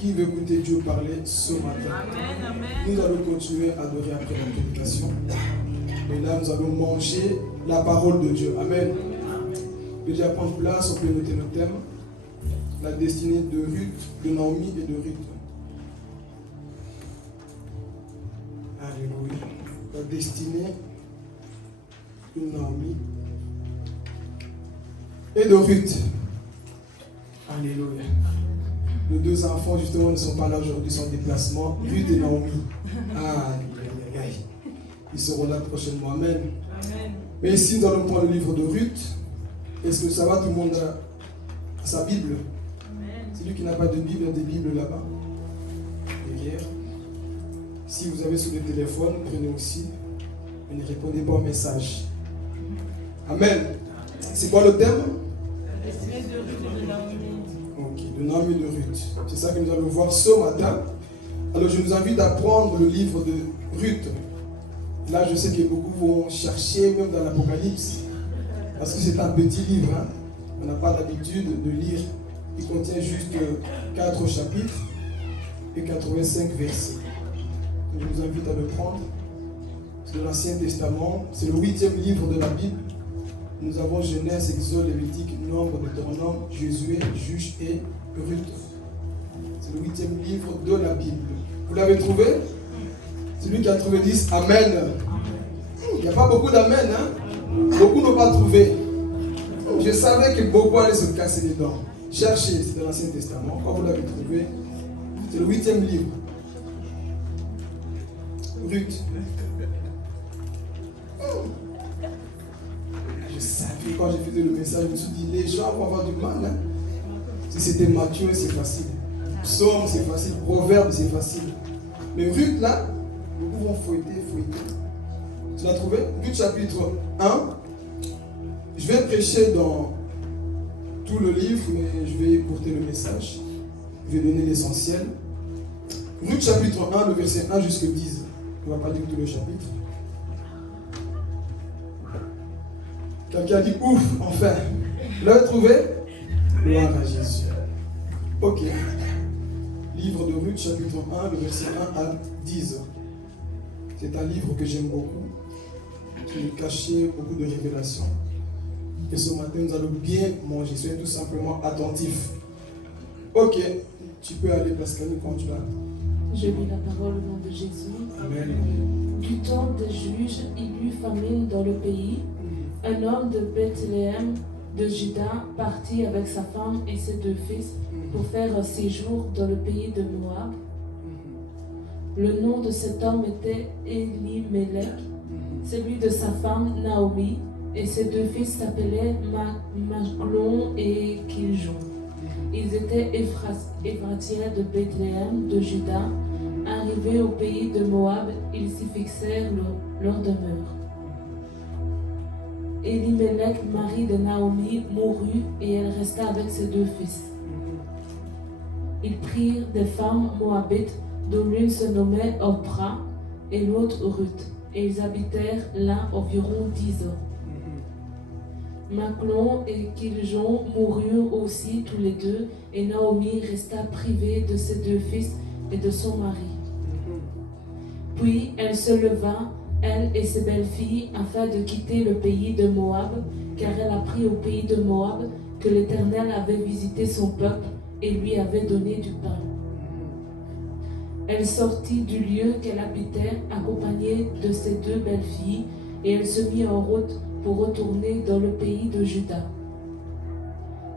Qui veut écouter Dieu parler ce matin? Amen, amen. Nous allons continuer à adorer après la prédication. Et là, nous allons manger la parole de Dieu. Amen. Déjà prendre place, on peut noter le thème. La destinée de Ruth, de Naomi et de Ruth. Alléluia. La destinée de Naomi et de Ruth. Alléluia. Nos deux enfants, justement, ne sont pas là aujourd'hui, ils sont en déplacement. Ruth et Naomi. Ils seront là prochainement. Amen. Amen. Mais ici, nous allons prendre le livre de Ruth. Est-ce que ça va? Tout le monde a sa Bible? Amen. Celui qui n'a pas de Bible, il y a des Bibles là-bas. Derrière. Si vous avez sur le téléphone, prenez aussi. Et ne répondez pas au message. Amen. C'est quoi le thème? La destinée de Ruth et de Naomi. Ok, de Naomi et de Ruth. C'est ça que nous allons voir ce matin. Alors je vous invite à prendre le livre de Ruth. Là, je sais que beaucoup vont chercher, même dans l'Apocalypse, parce que c'est un petit livre. Hein. On n'a pas l'habitude de lire. Il contient juste 4 chapitres et 85 versets. Je vous invite à le prendre. C'est de l'Ancien Testament. C'est le 8e livre de la Bible. Nous avons Genèse, Exode, Lévitique, Nombre, Deutéronome, Josué, Juge et Ruth. C'est le 8e livre de la Bible. Vous l'avez trouvé? Celui qui a trouvé dit Amen. Il n'y a pas beaucoup d'Amen. Hein? Beaucoup n'ont pas trouvé. Je savais que beaucoup allaient se casser les dents. Cherchez, c'est dans l'Ancien Testament. Quand vous l'avez trouvé, c'est le 8e livre. Ruth. Je savais quand j'ai fait le message, je me suis dit, les gens vont avoir du mal. Hein? Si c'était Matthieu, c'est facile. Psaume, c'est facile. Proverbe, c'est facile. Mais Ruth, là, beaucoup vont fouetter. Tu l'as trouvé? Ruth chapitre 1. Je vais prêcher dans tout le livre, mais je vais écourter le message. Je vais donner l'essentiel. Ruth chapitre 1, le verset 1 jusqu'à 10. On ne va pas lire tout le chapitre. Quelqu'un a dit ouf, enfin. Vous l'avez trouvé? Gloire à Jésus. Ok. Livre de Ruth, chapitre 1, le verset 1 à 10. C'est un livre que j'aime beaucoup, qui nous cachait beaucoup de révélations. Et ce matin, nous allons bien manger. Soyez tout simplement attentifs. Ok. Tu peux aller, Pascal, quand tu l'as. Je lis la parole au nom de Jésus. Amen. Du temps des juges, il y eut famine dans le pays. Un homme de Bethléem de Juda partit avec sa femme et ses 2 fils pour faire un séjour dans le pays de Moab. Le nom de cet homme était Elimelech, celui de sa femme Naomi, et ses 2 fils s'appelaient Machlon et Kiljon. Ils étaient Éphratiens de Bethléem de Juda. Arrivés au pays de Moab, ils s'y fixèrent leur demeure. Elimelech, mari de Naomi, mourut et elle resta avec ses 2 fils. Ils prirent des femmes moabites dont l'une se nommait Oprah et l'autre Ruth, et ils habitèrent là environ 10 ans. Machlon et Kiljon moururent aussi tous les 2, et Naomi resta privée de ses 2 fils et de son mari. Puis elle se leva, elle et ses belles-filles, afin de quitter le pays de Moab, car elle apprit au pays de Moab que l'Éternel avait visité son peuple et lui avait donné du pain. Elle sortit du lieu qu'elle habitait, accompagnée de ses 2 belles-filles, et elle se mit en route pour retourner dans le pays de Juda.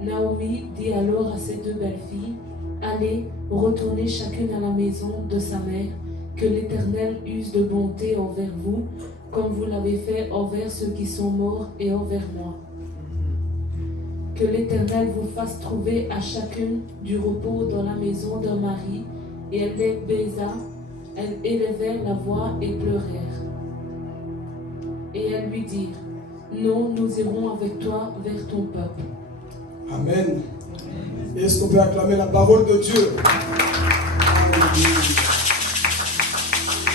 Naomi dit alors à ses 2 belles-filles, « Allez, retournez chacune à la maison de sa mère, que l'Éternel use de bonté envers vous, comme vous l'avez fait envers ceux qui sont morts et envers moi. Que l'Éternel vous fasse trouver à chacune du repos dans la maison d'un mari. » Et elle les baisa, elles élevèrent la voix et pleurèrent. Et elles lui dirent, « Non, nous irons avec toi vers ton peuple. » Amen. Est-ce qu'on peut acclamer la parole de Dieu?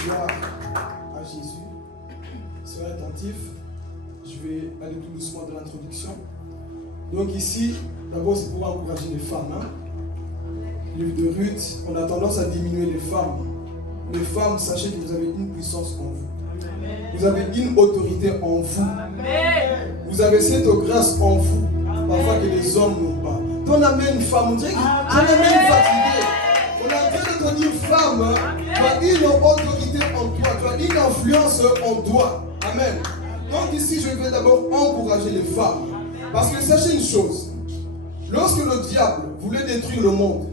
Gloire à Jésus. Soyez attentifs. Je vais aller tout doucement dans l'introduction. Donc ici, d'abord c'est pour encourager les femmes. Hein? livre de Ruth, on a tendance à diminuer les femmes. Les femmes, sachez que vous avez une puissance en vous. Vous avez une autorité en vous. Vous avez cette grâce en vous, parfois que les hommes n'ont pas. Ton amène femme, on dirait que ton amène fatigué. On a besoin de te dire femme, tu as une autorité en toi, tu as une influence en toi. Amen. Donc ici, je vais d'abord encourager les femmes. Parce que sachez une chose, lorsque le diable voulait détruire le monde,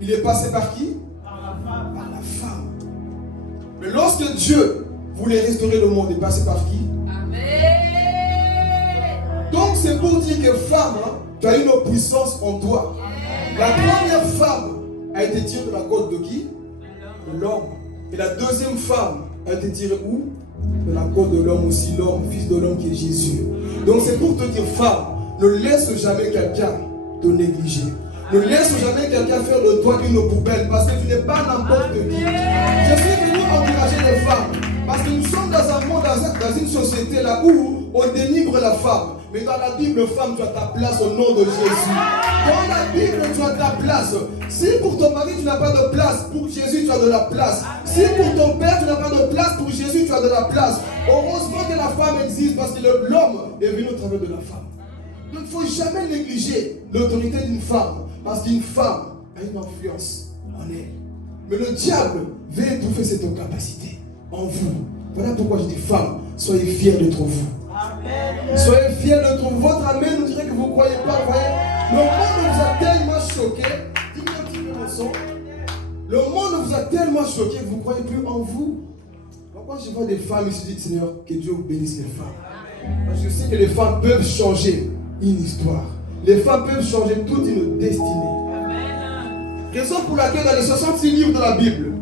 il est passé par qui? Par la femme. Mais lorsque Dieu voulait restaurer le monde, il est passé par qui? Donc c'est pour dire que femme, tu as une puissance en toi. La première femme a été tirée de la côte de qui? De l'homme. Et la deuxième femme a été tirée où? De la côte de l'homme aussi, l'homme, fils de l'homme qui est Jésus. Donc c'est pour te dire, femme, ne laisse jamais quelqu'un te négliger. Ne laisse jamais quelqu'un faire de toi une poubelle parce que tu n'es pas n'importe qui. Je suis venu encourager les femmes parce que nous sommes dans un monde, dans une société là où on dénigre la femme. Mais dans la Bible, femme, tu as ta place au nom de Jésus. Dans la Bible, tu as ta place. Si pour ton mari, tu n'as pas de place, pour Jésus, tu as de la place. Si pour ton père, tu n'as pas de place, pour Jésus, tu as de la place. Heureusement que la femme existe parce que l'homme est venu au travers de la femme. Donc, il ne faut jamais négliger l'autorité d'une femme parce qu'une femme a une influence en elle. Mais le diable veut étouffer cette capacité en vous. Voilà pourquoi je dis femme, soyez fiers d'être vous. Amen. Soyez fiers de trouver votre amen. On dirait que vous ne croyez pas. Voyez, le monde vous a tellement choqué. Dis-moi un petit peu mon son. Le monde vous a tellement choqué que vous ne croyez plus en vous. Pourquoi je vois des femmes ici, je dis Seigneur, que Dieu vous bénisse les femmes. Parce que je sais que les femmes peuvent changer une histoire. Les femmes peuvent changer toute une destinée. Amen. Raison pour laquelle dans les 66 livres de la Bible,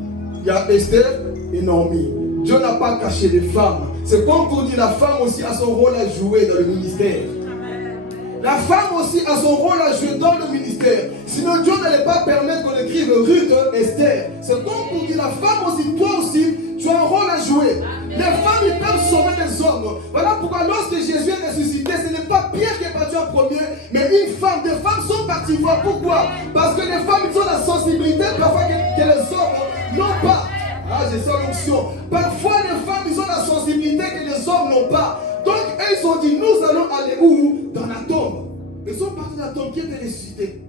il y a Esther et Naomi. Dieu n'a pas caché les femmes. C'est comme pour dire la femme aussi a son rôle à jouer dans le ministère. La femme aussi a son rôle à jouer dans le ministère. Sinon Dieu n'allait pas permettre qu'on écrive Ruth, Esther. C'est comme pour dire la femme aussi, toi aussi, tu as un rôle à jouer. Les femmes, ils peuvent sauver les hommes. Voilà pourquoi lorsque Jésus est ressuscité, ce n'est pas Pierre qui est parti en premier, mais une femme. Des femmes sont parties voir. Pourquoi? Parce que les femmes, ils ont la sensibilité parfois que les hommes n'ont pas. Ah, j'ai ça l'onction. Parfois, les femmes, ils ont la sensibilité que les hommes n'ont pas. Donc, eux, ils ont dit, nous allons aller où? Dans la tombe. Ils sont partis dans la tombe. Qui était ressuscité?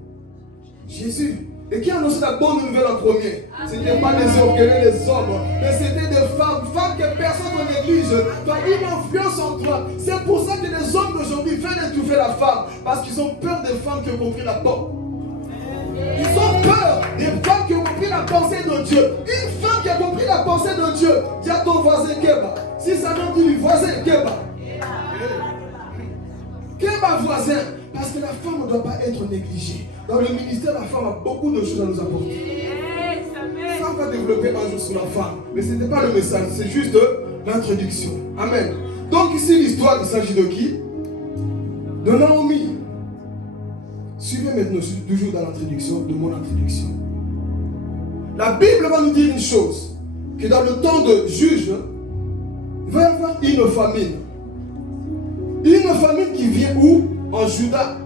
Jésus. Et qui a annoncé la bonne nouvelle en premier? Ce n'était pas les hommes, les hommes, mais c'était des femmes. Femmes que personne ne néglige. Tu as une influence en toi. C'est pour ça que les hommes d'aujourd'hui veulent étouffer la femme. Parce qu'ils ont peur des femmes qui ont compris la porte. Ils ont peur des femmes qui ont compris la pensée de Dieu. Une femme qui a compris la pensée de Dieu, dis à ton voisin Keba. Si ça non dit voisin Keba. Keba voisin. Parce que la femme ne doit pas être négligée. Dans le ministère, la femme a beaucoup de choses à nous apporter. Ça va développer un jour sur la femme. Mais ce n'était pas le message, c'est juste l'introduction. Amen. Donc ici l'histoire, il s'agit de qui? De Naomi. Suivez maintenant, je suis toujours dans l'introduction, de mon introduction. La Bible va nous dire une chose, que dans le temps de juge, il va y avoir une famine. Une famine qui vient où? En Juda.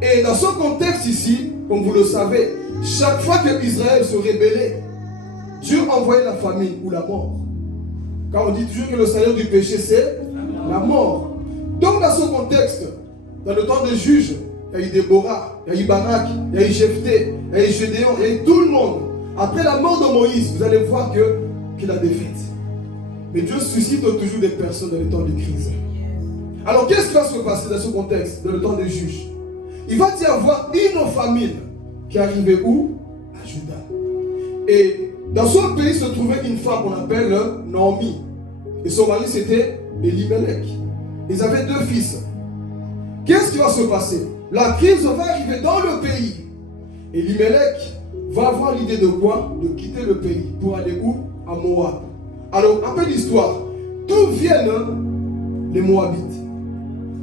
Et dans ce contexte ici, comme vous le savez, chaque fois que Israël se rébellait, Dieu envoyait la famine ou la mort. Car on dit toujours que le salaire du péché, c'est la mort. Donc dans ce contexte, dans le temps de juge, il y a eu Déborah, il y a eu Barak, il y a eu Jephthé, il y a eu Gédéon, il y a eu tout le monde. Après la mort de Moïse, vous allez voir qu'il a défaite. Mais Dieu suscite toujours des personnes dans les temps de crise. Alors qu'est-ce qui va se passer dans ce contexte, dans le temps des juges? Il va y avoir une famine qui arrivait où? À Juda. Et dans ce pays se trouvait une femme qu'on appelle Naomi. Et son mari c'était Elimelech. Ils avaient 2 fils. Qu'est-ce qui va se passer? La crise va arriver dans le pays. Elimelech va avoir l'idée de quoi? De quitter le pays pour aller où? À Moab. Alors, un peu d'histoire. D'où viennent les Moabites?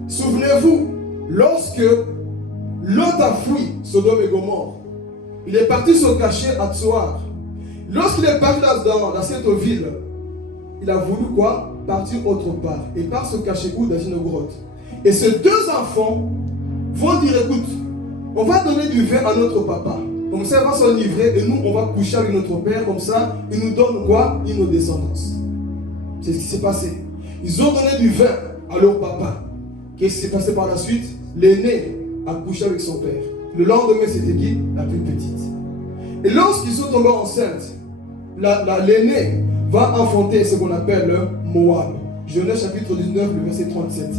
Souvenez-vous, lorsque Lot a fui Sodome et Gomorrhe, il est parti se cacher à Tsoar. Lorsqu'il est parti dans cette ville, il a voulu quoi? Partir autre part. Et part se cacher où? Dans une grotte. Et ces 2 enfants vont dire, écoute, on va donner du vin à notre papa. Comme ça, il va s'enivrer et nous, on va coucher avec notre père. Comme ça, il nous donne quoi? Une descendance. C'est ce qui s'est passé. Ils ont donné du vin à leur papa. Qu'est-ce qui s'est passé par la suite? L'aîné a couché avec son père. Le lendemain, c'était qui? La plus petite. Et lorsqu'ils sont tombés enceintes, l'aîné va enfanter ce qu'on appelle Moab. Genèse chapitre 19, le verset 37.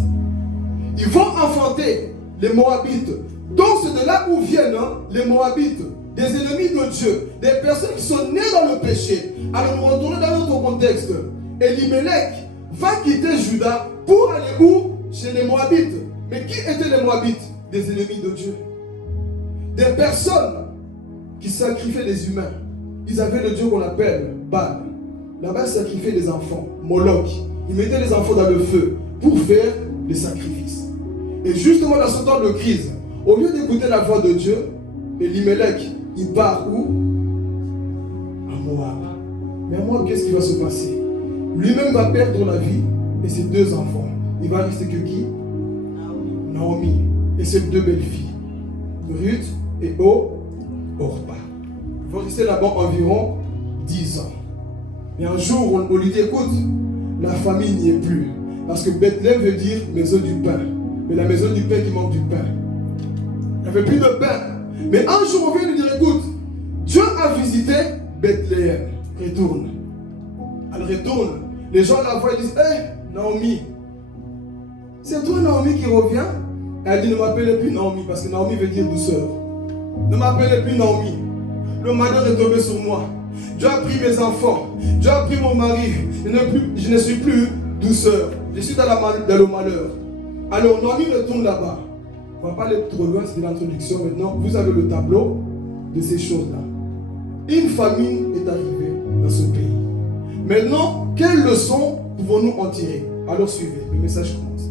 Ils vont enfanter les Moabites. Donc c'est de là où viennent les Moabites, des ennemis de Dieu, des personnes qui sont nées dans le péché. Alors nous retournons dans notre contexte. Elimelech va quitter Juda pour aller où? Chez les Moabites. Mais qui étaient les Moabites? Des ennemis de Dieu. Des personnes qui sacrifiaient des humains. Ils avaient le Dieu qu'on appelle Baal. Là-bas, ils sacrifiaient des enfants. Moloch. Ils mettaient les enfants dans le feu pour faire des sacrifices. Et justement dans ce temps de crise, au lieu d'écouter la voix de Dieu, Elimelech, il part où? À Moab. Mais à Moab, qu'est-ce qui va se passer? Lui-même va perdre la vie et ses deux enfants. Il va rester que qui? Naomi. Et ses deux belles filles, Ruth et Orpa. Ils vont rester là-bas environ 10 ans. Mais un jour, on lui dit, écoute, la famille n'y est plus. Parce que Bethléem veut dire maison du pain. Mais la maison du pain qui manque du pain. Il n'y avait plus de pain. Mais un jour, on vient lui dire, écoute, Dieu a visité Bethléem. Retourne. Elle retourne. Les gens la voient et disent, hé, Naomi, c'est toi Naomi qui revient? Elle dit, ne m'appelez plus Naomi, parce que Naomi veut dire douceur. Ne m'appelez plus Naomi. Le malheur est tombé sur moi. Dieu a pris mes enfants. Dieu a pris mon mari. Je ne suis plus douceur. Je suis dans le malheur. Alors Naomi retourne là-bas. On ne va pas aller trop loin, c'est l'introduction. Maintenant, vous avez le tableau de ces choses-là. Une famine est arrivée dans ce pays. Maintenant, quelles leçons pouvons-nous en tirer? Alors suivez, le message commence.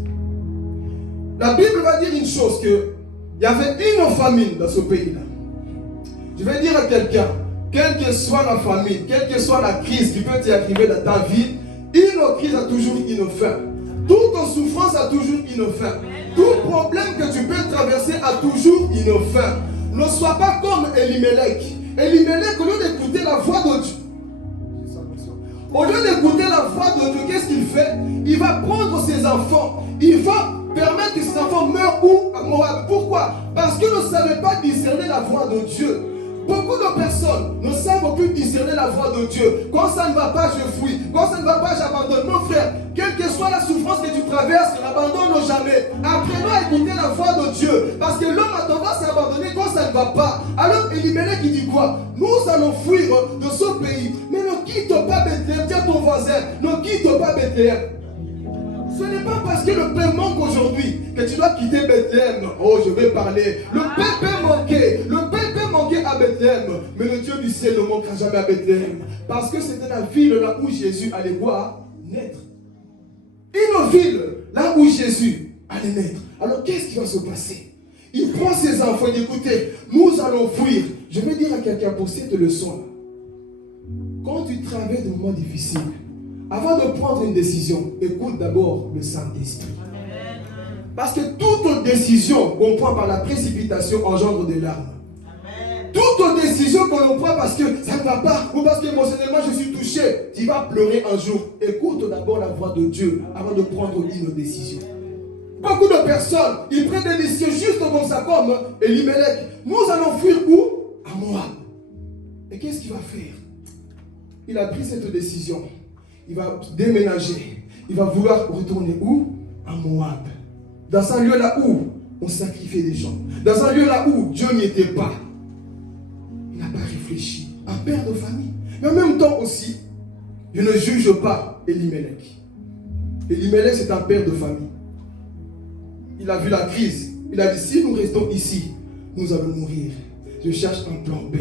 La Bible va dire une chose, qu'il y avait une famine dans ce pays-là. Je vais dire à quelqu'un, quelle que soit la famine, quelle que soit la crise qui peut t'arriver dans ta vie, une crise a toujours une fin. Toute souffrance a toujours une fin. Tout problème que tu peux traverser a toujours une fin. Ne sois pas comme Elimelech. Elimelech, au lieu d'écouter la voix de Dieu, au lieu d'écouter la voix de Dieu, qu'est-ce qu'il fait? Il va prendre ses enfants. Il va permettre que ses enfants meurent où? À Moab. Pourquoi? Parce qu'ils ne savaient pas discerner la voix de Dieu. Beaucoup de personnes ne savent plus discerner la voix de Dieu. Quand ça ne va pas, je fuis. Quand ça ne va pas, j'abandonne. Mon frère, quelle que soit la souffrance que tu traverses, n'abandonne jamais. Apprenons à écouter la voix de Dieu. Parce que l'homme a tendance à abandonner quand ça ne va pas. Alors Elimelech qui dit quoi? Nous allons fuir de ce pays. Mais ne quitte pas Bethléem. Dis à ton voisin, ne quitte pas Bethléem. Ce n'est pas parce que le pain manque aujourd'hui que tu dois quitter Bethléem. Oh, je vais parler. Le pain peut manquer. Le pain peut manquer à Bethléem. Mais le Dieu du ciel ne manquera jamais à Bethléem. Parce que c'était la ville là où Jésus allait voir naître. Une ville là où Jésus allait naître. Alors qu'est-ce qui va se passer? Il prend ses enfants et dit, écoutez, nous allons fuir. Je vais dire à quelqu'un pour cette leçon. Quand tu traverses des moments difficiles, avant de prendre une décision, écoute d'abord le Saint-Esprit. Parce que toute décision qu'on prend par la précipitation engendre des larmes. Toute décision que l'on prend parce que ça ne va pas, ou parce qu'émotionnellement je suis touché, tu vas pleurer un jour. Écoute d'abord la voix de Dieu avant de prendre une décision. Beaucoup de personnes, ils prennent des décisions juste comme ça, comme Elimelech. Nous allons fuir où? À Moab. Et qu'est-ce qu'il va faire? Il a pris cette décision. Il va déménager. Il va vouloir retourner où? À Moab. Dans un lieu là où on sacrifiait des gens. Dans un lieu là où Dieu n'y était pas. Il n'a pas réfléchi. Un père de famille. Mais en même temps aussi, je ne juge pas Elimelech. Elimelech, c'est un père de famille. Il a vu la crise. Il a dit, si nous restons ici, nous allons mourir. Je cherche un plan B.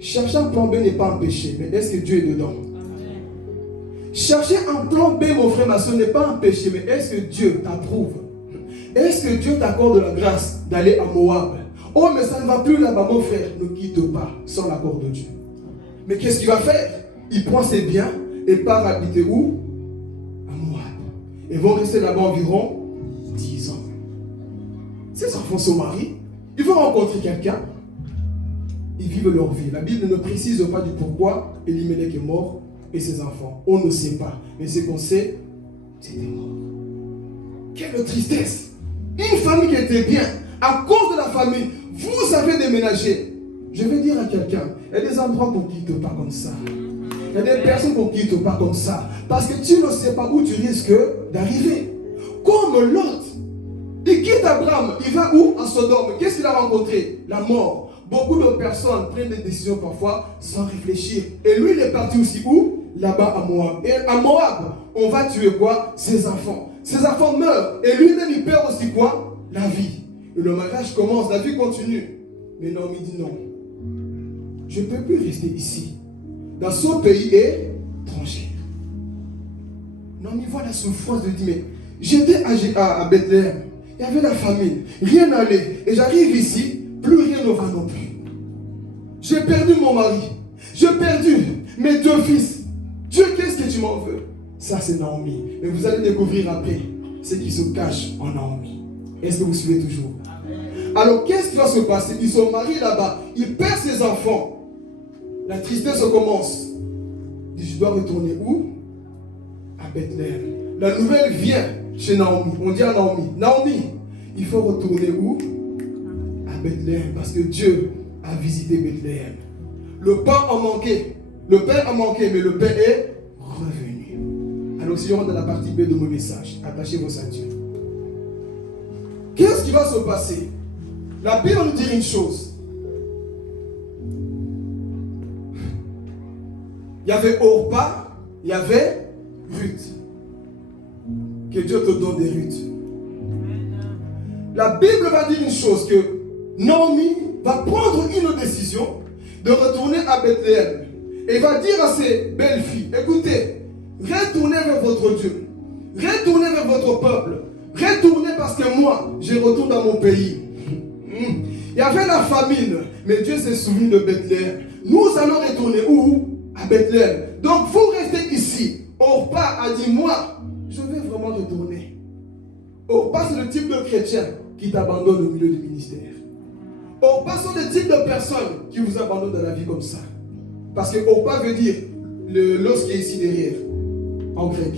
Chercher un plan B n'est pas un péché. Mais est-ce que Dieu est dedans? Chercher un plan B, mon frère, ma soeur, n'est pas un péché, mais est-ce que Dieu t'approuve? Est-ce que Dieu t'accorde la grâce d'aller à Moab? Oh, mais ça ne va plus là-bas, mon frère. Ne quitte pas sans l'accord de Dieu. Mais qu'est-ce qu'il va faire? Il prend ses biens et part habiter où? À Moab. Ils vont rester là-bas environ 10 ans. Ses enfants sont mariés. Ils vont rencontrer quelqu'un. ils vivent leur vie. La Bible ne précise pas du pourquoi Elimelech est mort et ses enfants. On ne sait pas. Mais ce qu'on sait, c'était mort. Quelle tristesse! Une famille qui était bien, à cause de la famille, vous avez déménagé. Je vais dire à quelqu'un, il y a des endroits qu'on ne quitte pas comme ça. Il y a des personnes qu'on ne quitte pas comme ça. Parce que tu ne sais pas où tu risques d'arriver. Comme Lot, il quitte Abraham, il va où? En Sodome. Qu'est-ce qu'il a rencontré? La mort. Beaucoup de personnes prennent des décisions parfois sans réfléchir. Et lui, il est parti aussi où? Là-bas à Moab. Et à Moab, on va tuer quoi? Ses enfants. Ses enfants meurent. Et lui-même, il perd aussi quoi? La vie. Et le mariage commence, la vie continue. Mais Naomi dit non. Je ne peux plus rester ici. Dans ce pays étranger. Naomi voit la souffrance de dire, mais j'étais à Bethléem. Il y avait la famine. Rien n'allait. Et j'arrive ici, plus rien ne va non plus. J'ai perdu mon mari. J'ai perdu mes 2 fils. Dieu, qu'est-ce que tu m'en veux? Ça, c'est Naomi. Mais vous allez découvrir après ce qui se cache en Naomi. Est-ce que vous suivez toujours? Alors, qu'est-ce qui va se passer? Ils sont mariés là-bas. Il perd ses enfants. La tristesse commence. Il dit, je dois retourner où? À Bethléem. La nouvelle vient chez Naomi. On dit à Naomi, Naomi, il faut retourner où? À Bethléem. Parce que Dieu a visité Bethléem. Le pain a manqué. Le pain a manqué, mais le pain est revenu. Alors, si on rentre dans la partie B de mon message, attachez vos ceintures. Qu'est-ce qui va se passer? La Bible nous dit une chose. Il y avait Orpa, il y avait Ruth. Que Dieu te donne des Ruth. La Bible va dire une chose, que Naomi va prendre une décision de retourner à Bethléem. Et va dire à ses belles filles, écoutez, retournez vers votre Dieu. Retournez vers votre peuple. Retournez parce que moi, je retourne dans mon pays. Il y avait la famine, mais Dieu s'est souvenu de Bethléem. Nous allons retourner où? À Bethléem. Donc vous restez ici. Orpa a dit, moi, je vais vraiment retourner. Orpa, c'est le type de chrétien qui t'abandonne au milieu du ministère. Orpa sont des types de personnes qui vous abandonnent dans la vie comme ça. Parce que Orpa veut dire l'os qui est ici derrière, en grec.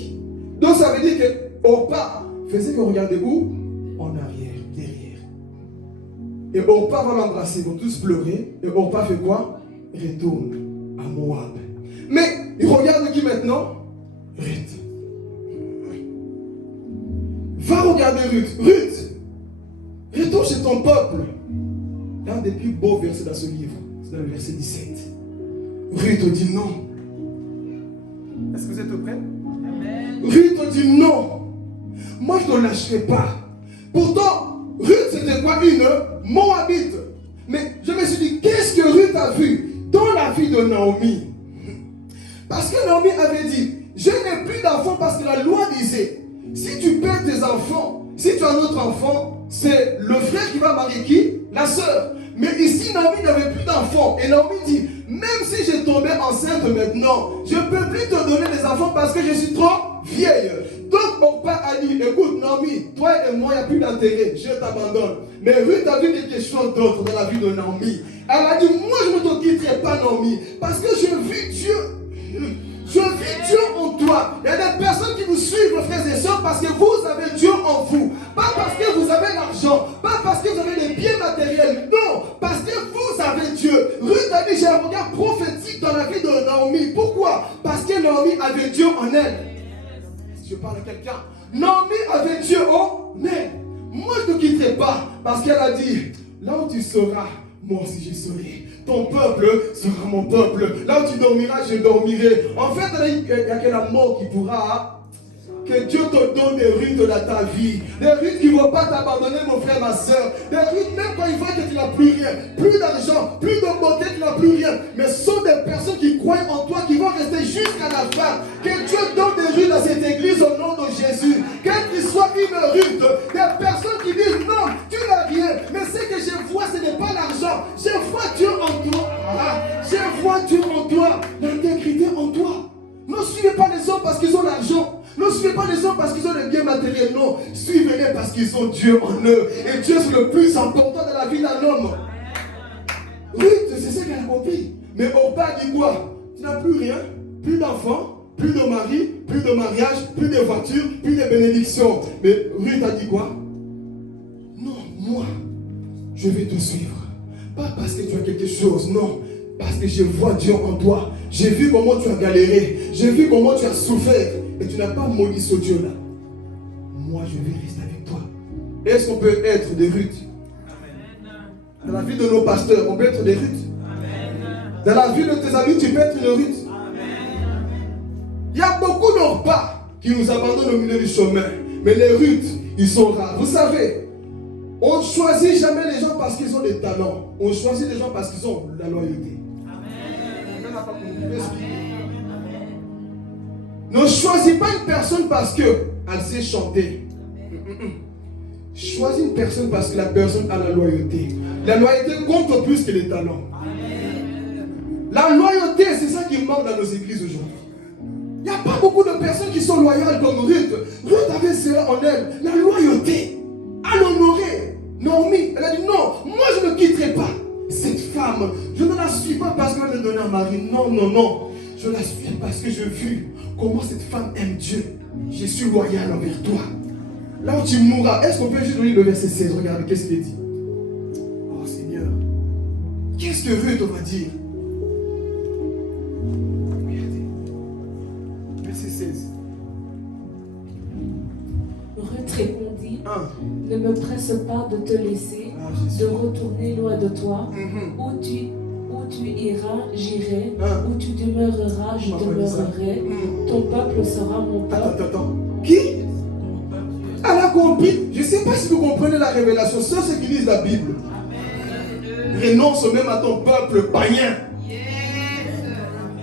Donc ça veut dire que Orpa faisait que regarder où? En arrière, derrière. Et Orpa va l'embrasser, ils vont tous pleurer. Et Orpa fait quoi? Retourne à Moab. Mais il regarde qui maintenant? Ruth. Va regarder Ruth. Ruth, retourne chez ton peuple. L'un des plus beaux versets dans ce livre, c'est dans le verset 17. Ruth dit non. Est-ce que vous êtes prêts? Amen. Ruth dit non. Moi je ne lâcherai pas. Pourtant, Ruth c'était quoi? Une Moabite. Mais je me suis dit, qu'est-ce que Ruth a vu dans la vie de Naomi? Parce que Naomi avait dit, je n'ai plus d'enfants parce que la loi disait, si tu perds tes enfants, si tu as un autre enfant, c'est le frère qui va marier qui? La sœur. Mais ici, Naomi n'avait plus d'enfants. Et Naomi dit, même si j'ai tombé enceinte maintenant, je ne peux plus te donner des enfants parce que je suis trop vieille. Donc mon père a dit, écoute Naomi, toi et moi, il n'y a plus d'intérêt, je t'abandonne. Mais Ruth a vu quelque chose d'autre dans la vie de Naomi. Elle a dit, moi je ne te quitterai pas Naomi, parce que je vis Dieu. Je vis Dieu en toi. Il y a des personnes qui vous suivent, frères et sœurs, parce que vous avez Dieu en vous. Pas parce que vous avez l'argent, pas parce que vous avez les biens matériels. Non, parce que vous avez Dieu. Ruth a dit, j'ai un regard prophétique dans la vie de Naomi. Pourquoi? Parce que Naomi avait Dieu en elle. Si je parle à quelqu'un, Naomi avait Dieu en elle. Moi, je ne te quitterai pas, parce qu'elle a dit, là où tu seras, moi aussi je serai. Ton peuple sera mon peuple. Là où tu dormiras, je dormirai. En fait, il n'y a que la mort qui pourra. Que Dieu te donne des Ruth dans ta vie. Des Ruth qui ne vont pas t'abandonner, mon frère, ma soeur. Des Ruth, même quand ils voient que tu n'as plus rien, plus d'argent, plus de beauté, tu n'as plus rien. Mais ce sont des personnes qui croient en toi, qui vont rester jusqu'à la fin. Que Dieu donne des Ruth dans cette église au nom de Jésus. Quelle qu'il soit une Ruth. Des personnes qui disent non, tu n'as rien. Mais ce que je vois, ce n'est pas l'argent. Je vois Dieu en toi. Je vois Dieu en toi. L'intégrité en toi. Ne suivez pas les hommes parce qu'ils ont l'argent. Ne suivez pas les hommes parce qu'ils ont les biens matériels. Non, suivez-les parce qu'ils ont Dieu en eux. Et Dieu c'est le plus important de la vie d'un homme. Ruth, c'est ce qu'elle a compris. Mais Orpa dit quoi? Tu n'as plus rien, plus d'enfants, plus de mari, plus de mariage, plus de voitures, plus de bénédictions. Mais Ruth a dit quoi? Non, moi, je vais te suivre. Pas parce que tu as quelque chose, non. Parce que je vois Dieu en toi. J'ai vu comment tu as galéré. J'ai vu comment tu as souffert. Et tu n'as pas maudit ce Dieu-là. Moi, je vais rester avec toi. Est-ce qu'on peut être des Ruth? Dans la vie de nos pasteurs, on peut être des Ruth. Dans la vie de tes amis, tu peux être une Ruth. Il y a beaucoup d'Orpas qui nous abandonnent au milieu du chemin. Mais les Ruth, ils sont rares. Vous savez, on ne choisit jamais les gens parce qu'ils ont des talents. On choisit les gens parce qu'ils ont la loyauté. Ne choisis pas une personne parce qu'elle sait chanter. Choisis une personne parce que la personne a la loyauté. La loyauté compte plus que les talents. La loyauté, c'est ça qui manque dans nos églises aujourd'hui. Il n'y a pas beaucoup de personnes qui sont loyales comme Ruth. Ruth avait cela en elle, la loyauté. À l'honorer. Naomi, elle a dit non, moi je ne quitterai pas cette femme. Je ne la suis pas parce qu'elle me donnait un mari. Non, non, non. Je la suis parce que j'ai vu comment cette femme aime Dieu. Je suis loyal envers toi. Là où tu mourras, est-ce qu'on peut juste lire le verset 16? Regardez, qu'est-ce qu'il dit? Oh Seigneur, qu'est-ce que Ruth va dire? Regardez, verset 16. Ruth répondit, ne me presse pas de te laisser, de retourner loin de toi. Où tu iras, j'irai. Où tu demeureras, je demeurerai. Ton peuple sera mon peuple. Attends. Qui? Elle a compris. Je ne sais pas si vous comprenez la révélation. C'est ceux qui lisent la Bible. Renonce même à ton peuple païen.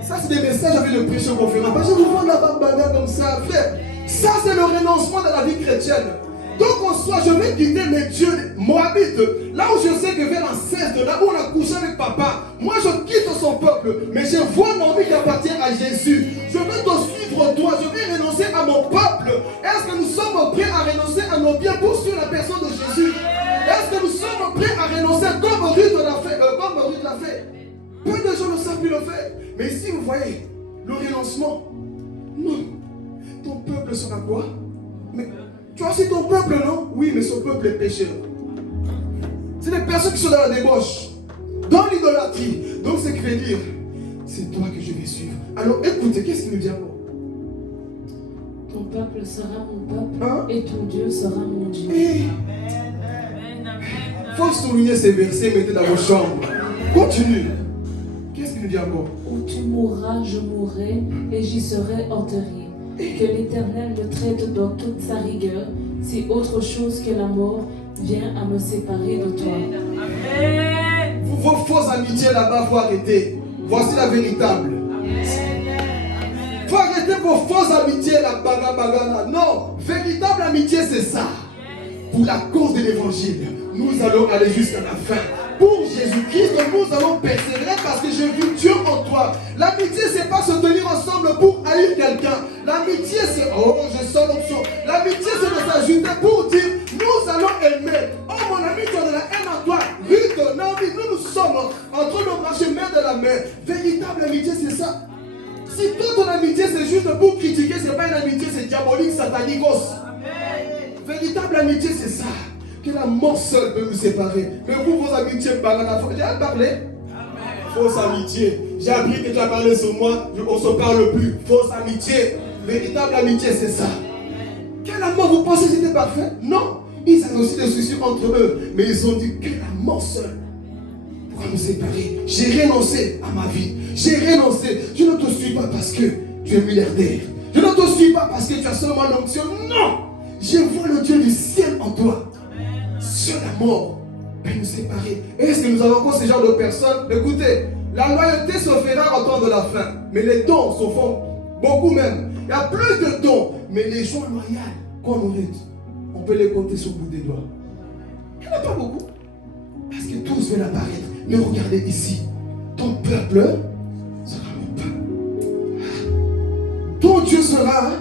Ça, c'est des messages avec le prêcher aux conférences. Parce que vous voyez la bambana comme ça, frère. Ça, c'est le renoncement de la vie chrétienne. Donc, en soi, je vais quitter mes dieux moabites. Là où je sais que vers l'ancêtre, là où on a couché avec papa, moi je quitte son peuple. Mais je vois mon vie qui appartient à Jésus. Je vais te suivre toi. Je vais renoncer à mon peuple. Est-ce que nous sommes prêts à renoncer à nos biens pour suivre la personne de Jésus? Est-ce que nous sommes prêts à renoncer comme Ruth l'a fait? Peu de gens ne savent plus le faire. Mais ici, vous voyez, le renoncement. Non. Ton peuple sera quoi? Mais tu as aussi ton peuple, non? Oui, mais son peuple est pécheur. C'est des personnes qui sont dans la débauche, dans l'idolâtrie. Donc, c'est que veut dire, c'est toi que je vais suivre. Alors, écoutez, qu'est-ce qu'il nous dit encore? Ton peuple sera mon peuple, et ton Dieu sera mon Dieu. Il faut souligner ces versets, mettez dans vos chambres. Continue. Qu'est-ce qu'il nous dit encore? Où tu mourras, je mourrai, et j'y serai enterré. Que l'Éternel me traite dans toute sa rigueur, si autre chose que la mort vient à me séparer de toi. Vos fausses amitiés là-bas, il faut arrêter. Voici la véritable. Il faut arrêter vos fausses amitiés là-bas. Non, véritable amitié, c'est ça. Pour la cause de l'évangile, nous allons aller jusqu'à la fin. Pour Jésus-Christ, nous allons persévérer parce que j'ai vu Dieu en toi. L'amitié, c'est pas se tenir ensemble pour haïr quelqu'un. L'amitié, c'est je sens l'option. L'amitié, c'est de s'ajouter pour dire nous allons aimer. Oh mon ami, tu as de la haine en toi. Ruth, Naomi, nous sommes en train de marcher main de la main. Véritable amitié, c'est ça. Si toi, ton amitié, c'est juste pour critiquer, c'est pas une amitié, c'est diabolique, satanicos. Véritable amitié, c'est ça. Que la mort seule peut nous séparer. Mais vous, vos amitiés, j'ai parlé. Fausse amitié. J'ai appris que tu as parlé sur moi. On ne se parle plus. Fausse amitié. Véritable amitié, c'est ça. Quel amour, vous pensez que c'était parfait? Non. Ils avaient aussi des soucis entre eux. Mais ils ont dit que la mort seule pourra nous séparer. J'ai renoncé à ma vie. J'ai renoncé. Je ne te suis pas parce que tu es milliardaire. Je ne te suis pas parce que tu as seulement l'onction. Non. Je vois le Dieu du ciel en toi. Sur la mort peut nous séparer. Est-ce que nous avons encore ce genre de personnes? Écoutez, la loyauté se fera au temps de la fin. Mais les dons se font beaucoup même. Il y a plus de dons. Mais les gens loyaux qu'on mérite, on peut les compter sur le bout des doigts. Il n'y en a pas beaucoup. Parce que tous veulent apparaître. Mais regardez ici. Ton peuple sera mon peuple. Ton Dieu sera.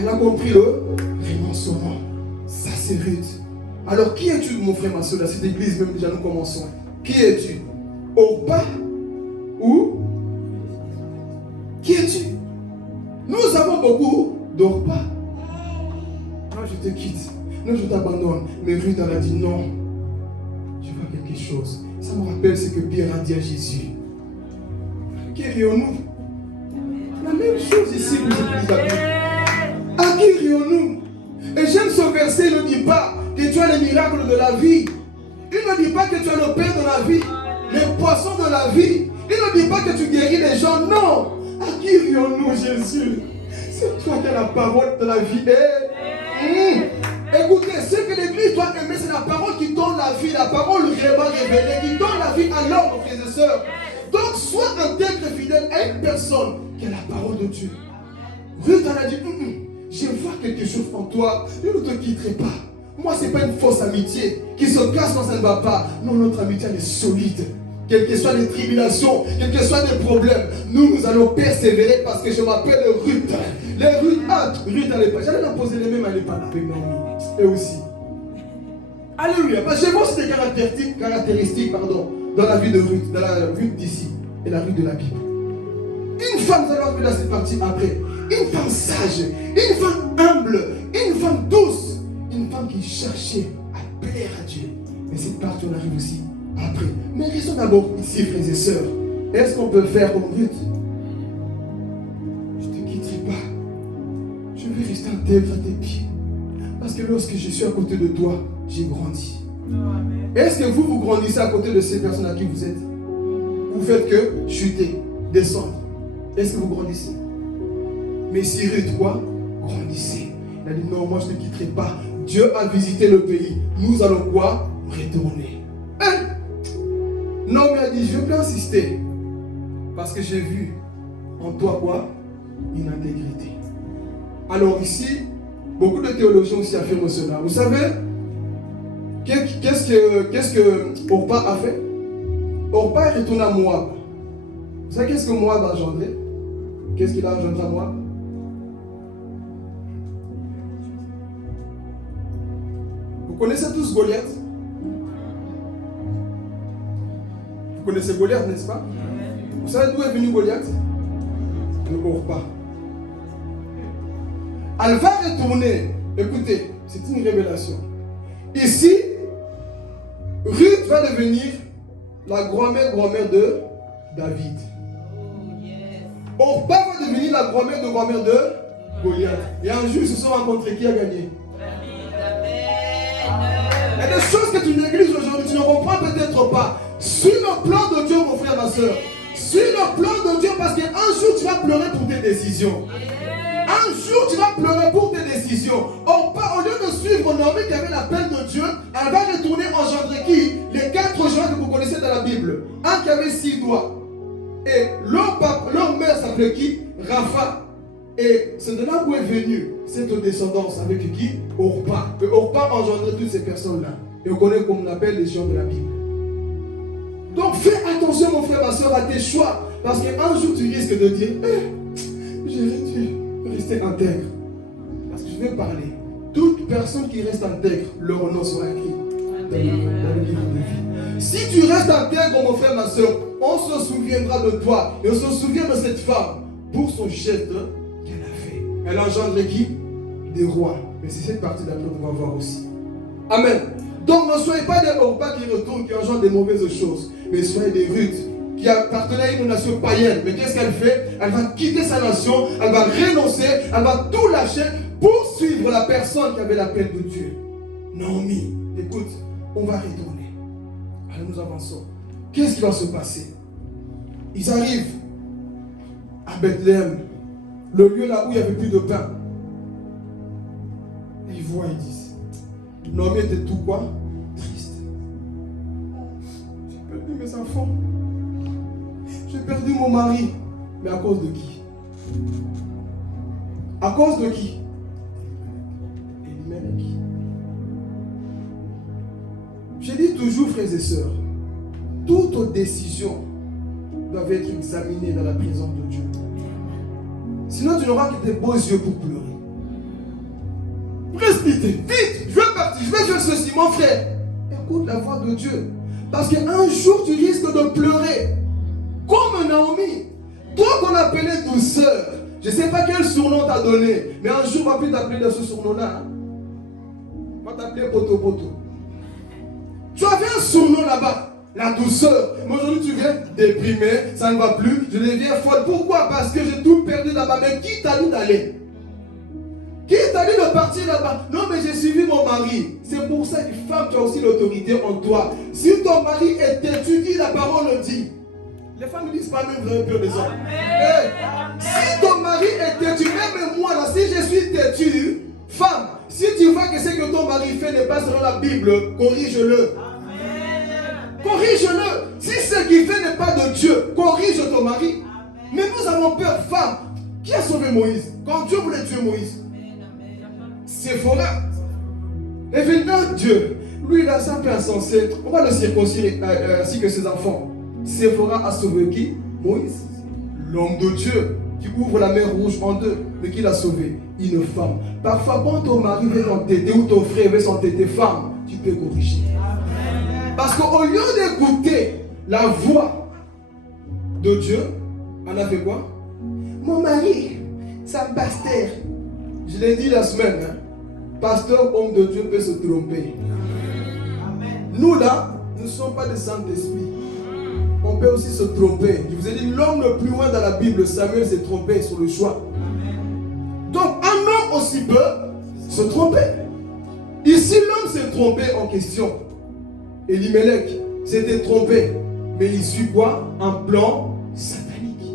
Elle a compris le renoncement. Ça c'est Ruth. Alors qui es-tu, mon frère, ma soeur, dans cette église, même déjà nous commençons? Qui es-tu? Orpa ou qui es-tu? Nous avons beaucoup d'Orpa. Non, je te quitte. Non, je t'abandonne. Mais Ruth, elle a dit non. Je vois quelque chose. Ça me rappelle ce que Pierre a dit à Jésus. Qui rions-nous? La même chose ici que je vous dis. À qui rions-nous? Et j'aime ce verset, il ne dit pas que tu as les miracles de la vie. Il ne dit pas que tu as le pain de la vie, les poissons de la vie. Il ne dit pas que tu guéris les gens. Non. À qui rions-nous, Jésus? C'est toi qui as la parole de la vie. Écoutez, ce que l'Église doit aimer, c'est la parole qui donne la vie, la parole vraiment révélée, qui donne la vie à l'homme, frères et sœurs. Donc, sois intègre et fidèle à une personne qui a la parole de Dieu. Ruth en a dit, je vois quelque chose en toi, je ne te quitterai pas. Moi, ce n'est pas une fausse amitié qui se casse quand ça ne va pas. Non, notre amitié, elle est solide. Quelles que soient les tribulations, quels que soient les problèmes, nous allons persévérer parce que je m'appelle Ruth. Les Ruth, Ruth, elle n'est pas. J'allais la poser les mêmes, elle n'est pas là avec Naomi. Et aussi. Alléluia. Parce que j'ai aussi des caractéristiques dans la vie de Ruth, dans la Ruth d'ici et la Ruth de la Bible. Une femme, nous allons voir cette partie après. Une femme sage, une femme humble, une femme douce, une femme qui cherchait à plaire à Dieu. Mais cette partie, on arrive aussi après. Mais restons d'abord ici, frères et sœurs. Est-ce qu'on peut faire comme Ruth? Je ne te quitterai pas. Je vais rester intègre à tes pieds. Parce que lorsque je suis à côté de toi, j'ai grandi. Est-ce que vous grandissez à côté de ces personnes à qui vous êtes? Vous faites que chuter, descendre. Est-ce que vous grandissez? Mais si Ruth, quoi? Grandissez. Elle a dit non, moi je ne te quitterai pas. Dieu a visité le pays. Nous allons quoi? Retourner. Non, mais elle a dit, je peux insister. Parce que j'ai vu en toi quoi? Une intégrité. Alors ici, beaucoup de théologiens aussi affirment cela. Vous savez, qu'est-ce que Orpa a fait? Orpa est retourné à Moab. Vous savez qu'est-ce que Moab a engendré? Qu'est-ce qu'il a engendré à Moab? Vous connaissez tous Goliath? Vous connaissez Goliath, n'est-ce pas? Vous savez d'où est venu Goliath? De Orpa. Elle va retourner. Écoutez, c'est une révélation. Ici, Ruth va devenir la grand-mère de David. Orpa va devenir la grand-mère de Goliath. Et un jour, ils se sont rencontrés. Qui a gagné? Il y a des choses que tu négliges aujourd'hui, tu ne comprends peut-être pas. Suis le plan de Dieu, mon frère, ma soeur. Suis le plan de Dieu parce qu'un jour, tu vas pleurer pour tes décisions. Un jour, tu vas pleurer pour tes décisions. Au lieu de suivre Naomi qui avait l'appel de Dieu, elle va retourner engendrer qui? Les 4 gens que vous connaissez dans la Bible. Un qui avait 6 doigts. Et leur mère s'appelait qui? Rapha. Et c'est de là où est venue cette descendance avec qui? Orpa. Et Orpa engendrait toutes ces personnes-là. Et on connaît comme on appelle les gens de la Bible. Donc fais attention, mon frère, ma soeur, à tes choix. Parce qu'un jour, tu risques de dire, j'aurais dû rester intègre. Parce que je vais parler. Toute personne qui reste intègre, leur nom sera écrit dans le livre de vie. Si tu restes intègre, mon frère, ma soeur, on se souviendra de toi. Et on se souvient de cette femme pour son geste qu'elle a fait. Elle engendre qui? Des rois. Mais c'est cette partie d'après qu'on va voir aussi. Amen. Donc ne soyez pas des Orpa qui retournent, qui engendrent des mauvaises choses. Mais soyez des Ruth qui appartenaient à une nation païenne. Mais qu'est-ce qu'elle fait? Elle va quitter sa nation, elle va renoncer, elle va tout lâcher pour suivre la personne qui avait l'appel de Dieu. Naomi, écoute, on va retourner. Allez, nous avançons. Qu'est-ce qui va se passer? Ils arrivent à Bethléem, le lieu là où il n'y avait plus de pain. Et ils voient, ils disent, Naomi était tout quoi? Triste. J'ai perdu mes enfants. J'ai perdu mon mari. Mais à cause de qui? À cause de qui? Elimelech. Je dis toujours, frères et sœurs, toutes décisions doivent être examinées dans la présence de Dieu. Sinon, tu n'auras que tes beaux yeux pour pleurer. Précipité, vite, je vais partir, je vais faire ceci, mon frère. Écoute la voix de Dieu. Parce qu'un jour, tu risques de pleurer. Comme Naomi. Toi qu'on appelait douceur. Je ne sais pas quel surnom t'a donné. Mais un jour, on va plus t'appeler de ce surnom-là. On va t'appeler Poto Poto. Tu avais un surnom là-bas. La douceur. Mais aujourd'hui, tu viens déprimé. Ça ne va plus. Je deviens folle. Pourquoi? Parce que j'ai tout perdu là-bas. Mais qui t'a dit d'aller? Qui t'a dit de partir là-bas? Non, mais j'ai suivi mon mari. C'est pour ça que femme, tu as aussi l'autorité en toi. Si ton mari est têtu, dis la parole le dit. Les femmes ne disent pas même vous avez peur des hommes. Hey, si ton mari est têtu, même moi là, si je suis têtu, femme, si tu vois que ce que ton mari fait n'est pas selon la Bible, corrige-le. Corrige-le. Si ce qu'il fait n'est pas de Dieu, corrige ton mari. Mais nous avons peur, femme. Qui a sauvé Moïse? Quand Dieu voulait tuer Moïse, Séphora. Et venant Dieu, lui il a ça un peu insensé. On va le circoncire ainsi que ses enfants. Séphora a sauvé qui? Moïse. L'homme de Dieu qui ouvre la mer rouge en deux. Mais qui l'a sauvé? Une femme. Parfois quand ton mari veut t'entêter ou ton frère veut s'entêter, femme, tu peux corriger. Parce qu'au lieu d'écouter la voix de Dieu, on a fait quoi? Mon mari, c'est un pasteur. Je l'ai dit la semaine, hein? Pasteur, homme de Dieu peut se tromper. Nous là, nous ne sommes pas des Saint-Esprit. On peut aussi se tromper. Je vous ai dit, l'homme le plus loin dans la Bible, Samuel s'est trompé sur le choix. Donc, un homme aussi peut se tromper. Ici, l'homme s'est trompé en question. Elimelech s'était trompé. Mais il suit quoi? Un plan satanique.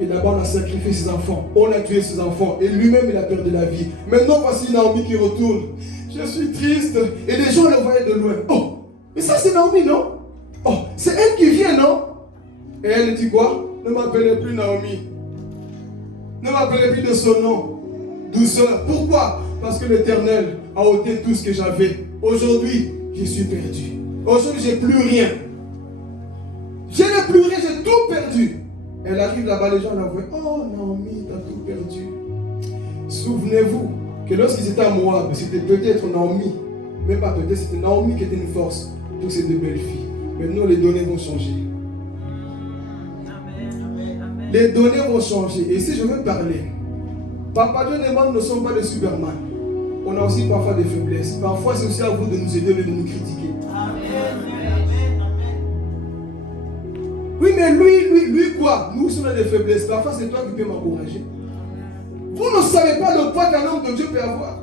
Et là-bas, on a sacrifié ses enfants. On a tué ses enfants. Et lui-même, il a perdu la vie. Maintenant, voici Naomi qui retourne. Je suis triste. Et les gens le voyaient de loin. Oh, mais ça, c'est Naomi, non? Oh, c'est elle qui vient, non? Et elle dit quoi? Ne m'appelez plus Naomi. Ne m'appelez plus de son nom. Douceur. Pourquoi? Parce que l'Éternel a ôté tout ce que j'avais. Aujourd'hui, je suis perdu. Aujourd'hui, j'ai plus rien. Je n'ai plus rien, j'ai tout perdu. Elle arrive là-bas, les gens la voient. Oh, Naomi, t'as tout perdu. Souvenez-vous que lorsqu'ils étaient à Moab, c'était peut-être Naomi. Même pas peut-être, c'était Naomi qui était une force pour ces deux belles filles. Maintenant, les données vont changer. Les données vont changer. Et si je veux parler, Papa Dieu et moi ne sommes pas des Superman. On a aussi parfois des faiblesses. Parfois, c'est aussi à vous de nous aider et de nous critiquer. Oui, mais lui quoi? Nous sommes des faiblesses. Parfois, c'est toi qui peux m'encourager. Vous ne savez pas le poids qu'un homme de Dieu peut avoir.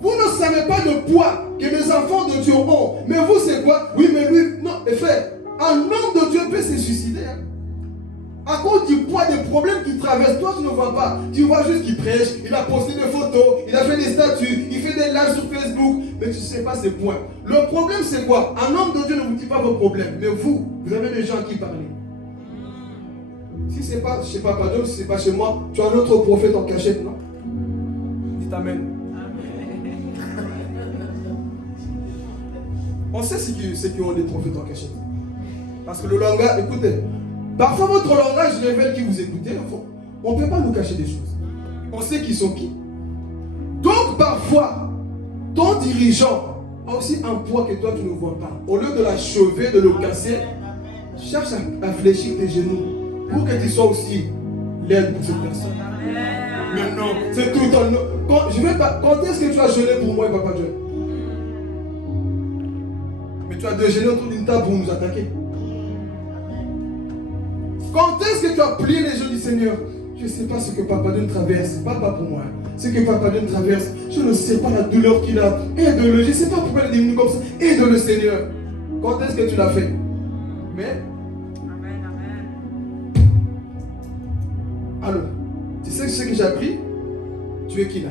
Vous ne savez pas le poids que les enfants de Dieu ont. Mais vous, c'est quoi? Oui, mais lui, non, frère, un homme de Dieu peut se suicider. Hein? À cause du poids des problèmes qu'il traverse, toi, tu ne vois pas. Tu vois juste qu'il prêche, il a posté des photos, il a fait des statuts, il fait des lives sur Facebook. Mais tu ne sais pas ses points. Le problème, c'est quoi? Un homme de Dieu ne vous dit pas vos problèmes. Mais vous avez des gens à qui parler. Si ce n'est pas chez Papa Dieu, si ce n'est pas chez moi, tu as un autre prophète en cachette, non? Dites Amen. On sait ceux qui ont des prophètes en cachette. Parce que le langage, écoutez, parfois votre langage révèle qui vous écoutez. On ne peut pas nous cacher des choses. On sait qui sont qui. Donc parfois, ton dirigeant a aussi un poids que toi tu ne vois pas. Au lieu de l'achever, de le casser, cherche à fléchir tes genoux pour que tu sois aussi l'aide pour cette personne. Mais non, c'est tout en nous. Quand est-ce que tu as jeûné pour moi et Papa Dieu? Mais tu as déjeuné autour d'une table pour nous attaquer. Quand est-ce que tu as plié les genoux du Seigneur? Je ne sais pas ce que Papa Dieu traverse. Pas pour moi. Ce que Papa Dieu traverse. Je ne sais pas la douleur qu'il a. Aide-le. Je ne sais pas pourquoi il est devenu comme ça. Aide-le, Seigneur. Quand est-ce que tu l'as fait? Mais. Alors, tu sais ce que j'ai appris? Tu es qui là?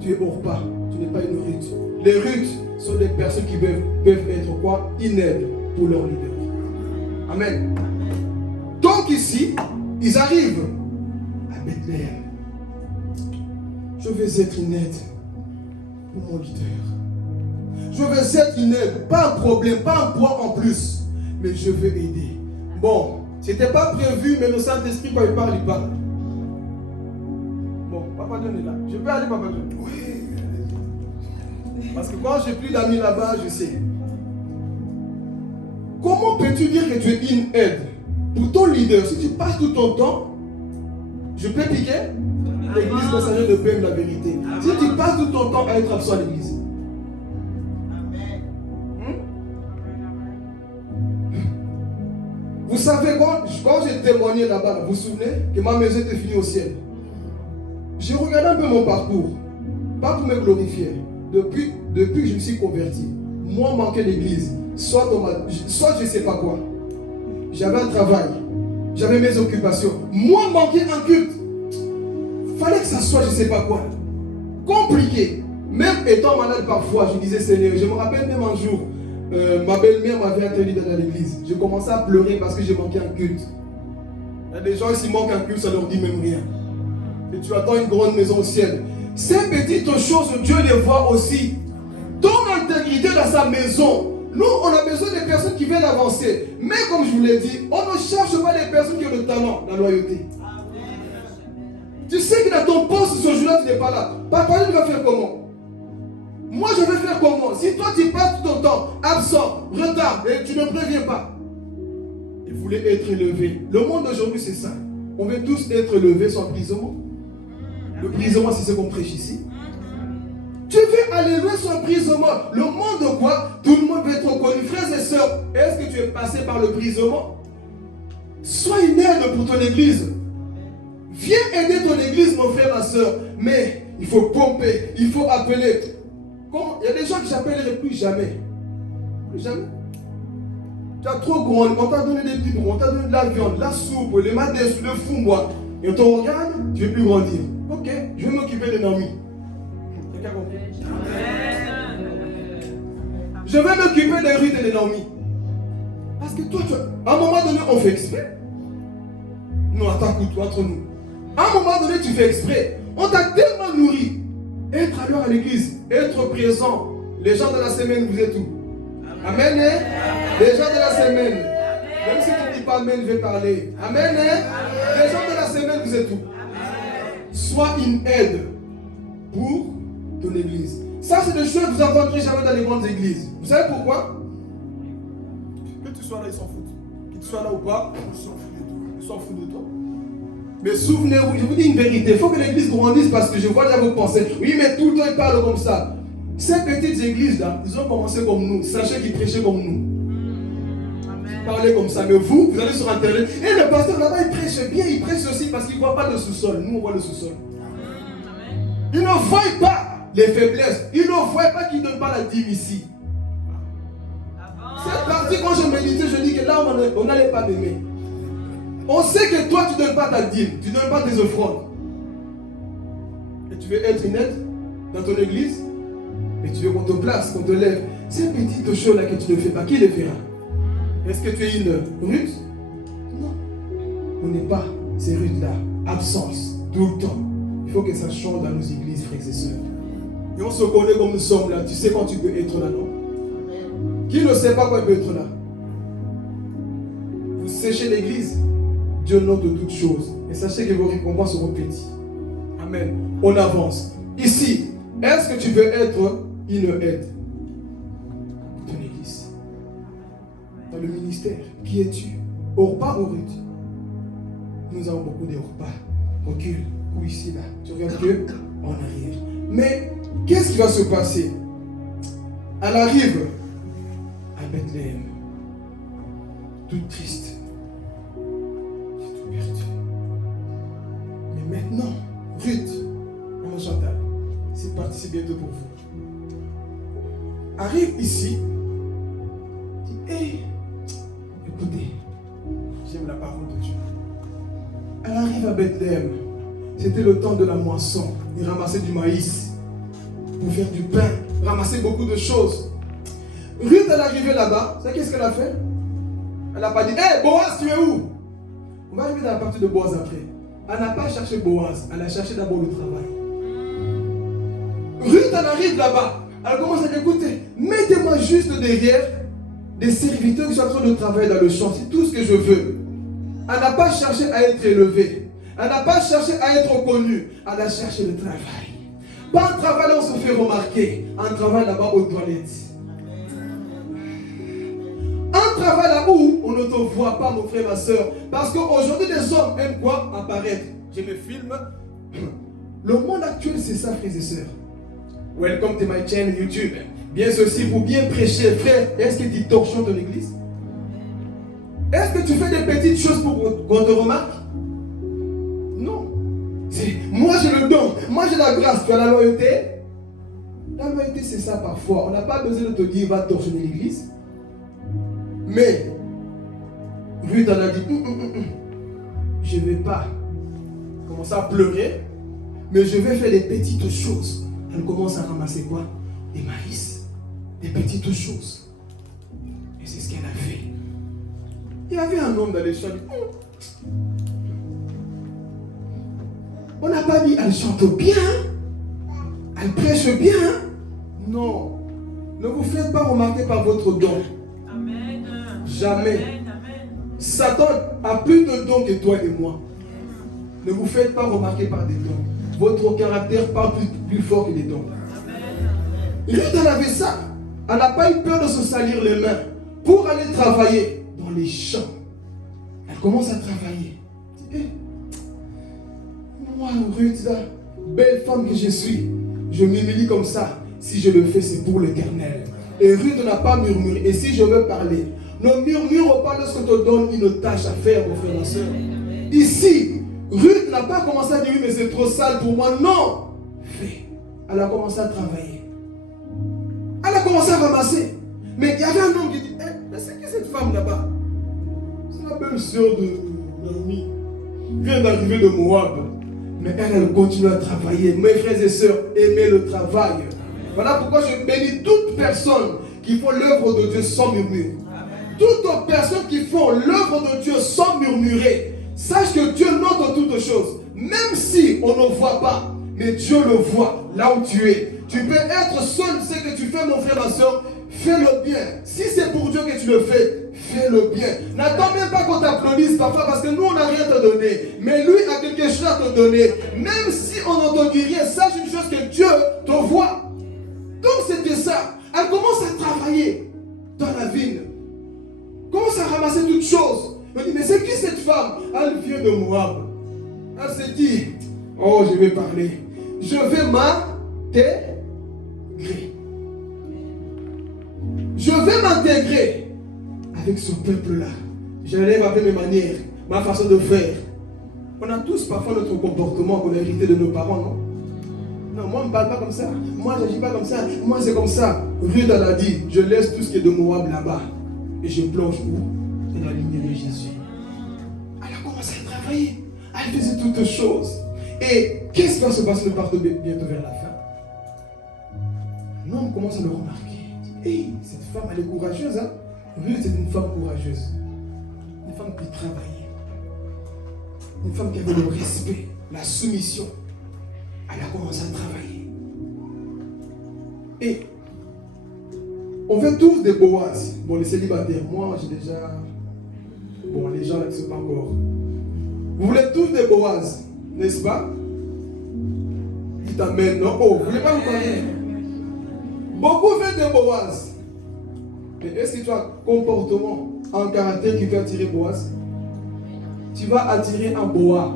Tu es Orpa. Tu n'es pas une Ruth. Les Ruth sont des personnes qui peuvent être quoi? Une aide pour leur leader. Amen. Donc ici, ils arrivent à Bethléem. Je vais être une aide pour mon leader. Je vais être une aide, pas un problème, pas un poids en plus, mais je vais aider. Bon, c'était pas prévu, mais le Saint-Esprit, quand il parle. Bon, Papa Dieu est là. Je peux aller, Papa Dieu? Oui. Parce que quand j'ai plus d'amis là-bas, je sais. Comment peux-tu dire que tu es une aide pour ton leader si tu passes tout ton temps, je peux piquer l'église messager de paix, la vérité. Si tu passes tout ton temps à être absent à l'église. Vous savez, quand j'ai témoigné là-bas, vous vous souvenez que ma maison était finie au ciel. J'ai regardé un peu mon parcours, pas pour me glorifier. Depuis que je me suis converti, moi manquais l'église, soit je ne sais pas quoi. J'avais un travail, j'avais mes occupations. Moi manquer un culte. Fallait que ça soit je ne sais pas quoi. Compliqué. Même étant malade parfois, je disais Seigneur, je me rappelle même un jour, ma belle-mère m'avait interdit d'aller à l'église. Je commençais à pleurer parce que j'ai manqué un culte. Il y a des gens, s'ils manquent un culte, ça leur dit même rien. Et tu attends une grande maison au ciel. Ces petites choses, Dieu les voit aussi. Ton intégrité dans sa maison. Nous, on a besoin des personnes qui veulent avancer. Mais comme je vous l'ai dit, on ne cherche pas les personnes qui ont le talent, la loyauté. Tu sais que dans ton poste ce jour-là, tu n'es pas là. Papa, il va faire comment? Moi, je vais faire comment? Si toi, tu passes tout ton temps absent, retard, et tu ne préviens pas. Il voulait être élevé. Le monde d'aujourd'hui, c'est ça. On veut tous être élevés sans emprisonnement. Le prisonnement, c'est ce qu'on prêche ici. Tu veux aller loin sans emprisonnement. Le monde de quoi? Tout le monde veut être reconnu. Frères et sœurs, est-ce que tu es passé par le prisonnement? Sois une aide pour ton église. Viens aider ton église, mon frère, ma soeur. Mais il faut pomper, il faut appeler. Il y a des gens que j'appellerai plus jamais. Plus jamais. Tu as trop grandi, on t'a donné des petits bons, on t'a donné de la viande, la soupe, les madès, le fou-bois. Et on te regarde, tu ne veux plus grandir. Ok, je vais m'occuper de Naomi. Quelqu'un compris? Je vais m'occuper des Ruth et de Naomi. Parce que toi, à un moment donné, on fait exprès. Non, attends, écoute, entre nous. À un moment donné, tu fais exprès. On t'a tellement nourri. Être à l'heure à l'église, être présent. Les gens de la semaine, vous êtes où? Amen, hein? Les gens de la semaine. Même si tu ne dis pas amen, je vais parler. Amen, hein? Les gens de la semaine, vous êtes où? Sois une aide pour ton église. Ça, c'est des choses que vous n'entendrez jamais dans les grandes églises. Vous savez pourquoi? Que tu sois là, ils s'en foutent. Que tu sois là ou pas, ils s'en foutent de toi. Mais souvenez-vous, je vous dis une vérité. Il faut que l'église grandisse parce que je vois déjà vos pensées. Oui, mais tout le temps, ils parlent comme ça. Ces petites églises-là, ils ont commencé comme nous. Sachez qu'ils prêchaient comme nous. Ils parlaient comme ça. Mais vous allez sur Internet. Et le pasteur là-bas, il prêche bien. Il prêche aussi parce qu'il ne voit pas le sous-sol. Nous, on voit le sous-sol. Ils ne voient pas les faiblesses. Ils ne voient pas qu'ils ne donnent pas la dîme ici. Cette partie, quand je méditais, je dis que là, on n'allait pas m'aimer. On sait que toi, tu ne donnes pas ta dîme. Tu ne donnes pas tes offrandes. Et tu veux être une aide dans ton église. Mais tu veux qu'on te place, qu'on te lève. Ces petites choses-là que tu ne fais pas, qui les fera? Est-ce que tu es une Ruth? Non. On n'est pas ces Ruth-là. Absence, tout le temps. Il faut que ça change dans nos églises, frères et sœurs. Et on se connaît comme nous sommes là. Tu sais quand tu peux être là, non? Qui ne sait pas quand il peut être là? Vous séchez l'église. Dieu note de toutes choses. Et sachez que vos récompenses seront petites. Amen. On avance. Ici, est-ce que tu veux être une aide pour ton église? Dans le ministère, qui es-tu? Orpa ou Ruth? Nous avons beaucoup de Orpa. Recule, ou ici, là. Tu regardes Dieu, on arrive. Mais, qu'est-ce qui va se passer? Elle arrive à Bethléem, toute triste. Mais maintenant, Ruth, maman Chantal, c'est parti, c'est bientôt pour vous. Arrive ici, dit, hey, écoutez, j'aime la parole de Dieu. Elle arrive à Bethléem, c'était le temps de la moisson. Il ramassait du maïs pour faire du pain, ramasser beaucoup de choses. Ruth, elle est arrivée là-bas, vous savez qu'est-ce qu'elle a fait? Elle n'a pas dit, hey, Boaz, tu es où? On va arriver dans la partie de Boaz après. Elle n'a pas cherché Boaz, elle a cherché d'abord le travail. Ruth, elle arrive là-bas, elle commence à dire, écoutez, mettez-moi juste derrière des serviteurs qui sont en train de travailler dans le champ, c'est tout ce que je veux. Elle n'a pas cherché à être élevée, elle n'a pas cherché à être reconnue, elle a cherché le travail. Pas un travail là où on se fait remarquer, un travail là-bas aux toilettes. Un travail là où on ne te voit pas, mon frère, ma soeur. Parce qu'aujourd'hui, les hommes aiment quoi? Apparaître. Je me filme. Le monde actuel, c'est ça, frères et sœurs. Welcome to my channel YouTube. Bien ceci pour bien prêcher. Frère, est-ce que tu torchons ton église? Est-ce que tu fais des petites choses pour qu'on te remarque? Non. Moi j'ai le don, moi j'ai la grâce, tu as la loyauté. La loyauté c'est ça parfois. On n'a pas besoin de te dire va torcher l'église. Mais, Ruth en a dit, je ne vais pas commencer à pleurer, mais je vais faire des petites choses. Elle commence à ramasser quoi? Des maïs, des petites choses. Et c'est ce qu'elle a fait. Il y avait un homme dans les champs. On n'a pas dit, elle chante bien, elle prêche bien. Non, ne vous faites pas remarquer par votre don. Amen. Jamais. Amen. Satan a plus de dons que toi et moi. Ne vous faites pas remarquer par des dons. Votre caractère parle plus fort que les dons. Ruth, elle avait ça. Elle n'a pas eu peur de se salir les mains pour aller travailler dans les champs. Elle commence à travailler. Moi, Ruth, là, belle femme que je suis, je m'humilie comme ça. Si je le fais, c'est pour l'Éternel. Et Ruth n'a pas murmuré. Et si je veux parler, ne murmure pas lorsque te donne une tâche à faire, mon frère, ma soeur. Ici, Ruth n'a pas commencé à dire, oui, mais c'est trop sale pour moi. Non. Fais. Elle a commencé à travailler. Elle a commencé à ramasser. Mais il y avait un homme qui dit, mais c'est qui cette femme là-bas? C'est la belle sœur de Naomi. Vient d'arriver de Moab. Mais elle continue à travailler. Mes frères et sœurs, aimez le travail. Voilà pourquoi je bénis toute personne qui font l'œuvre de Dieu sans murmure. Toutes personnes qui font l'œuvre de Dieu sans murmurer, sache que Dieu note toutes choses. Même si on ne voit pas, mais Dieu le voit là où tu es. Tu peux être seul, ce que tu fais, mon frère, ma soeur, fais-le bien. Si c'est pour Dieu que tu le fais, fais-le bien. N'attends même pas qu'on t'applaudisse parfois, parce que nous, on n'a rien à te donner. Mais lui a quelque chose à te donner. Même si on n'entend rien, sache une chose, que Dieu te voit. Donc c'était ça. Elle commence à travailler dans la vigne. Commence à ramasser toutes choses. Elle dit, mais c'est qui cette femme? Elle vient de Moab. Elle s'est dit, oh, je vais parler. Je vais m'intégrer. Je vais m'intégrer avec ce peuple-là. J'allais avec mes manières, ma façon de faire. On a tous parfois notre comportement qu'on a hérité de nos parents, non? Non, moi, on ne me parle pas comme ça. Moi, je n'agis pas comme ça. Moi, c'est comme ça. Ruth, elle a dit, je laisse tout ce qui est de Moab là-bas. Et je plonge où? Dans la lignée de Jésus. Elle a commencé à travailler. Elle faisait toutes choses. Et qu'est-ce qui va se passer? Nous partons bientôt vers la fin. Un homme commence à le remarquer. Il dit, hey, cette femme, elle est courageuse. Hein? Ruth, c'est une femme courageuse. Une femme qui travaillait. Une femme qui avait le respect, la soumission. Elle a commencé à travailler. Et on fait tous des Boaz. Bon, les célibataires, moi j'ai déjà... Bon, les gens là qui ne sont pas encore. Vous voulez tous des Boaz, n'est-ce pas? Dites amen, non? Oh, vous ne voulez pas vous parler? Beaucoup veulent des Boaz. Mais est-ce que tu as un comportement, un caractère qui peut attirer Boaz? Tu vas attirer un Boaz.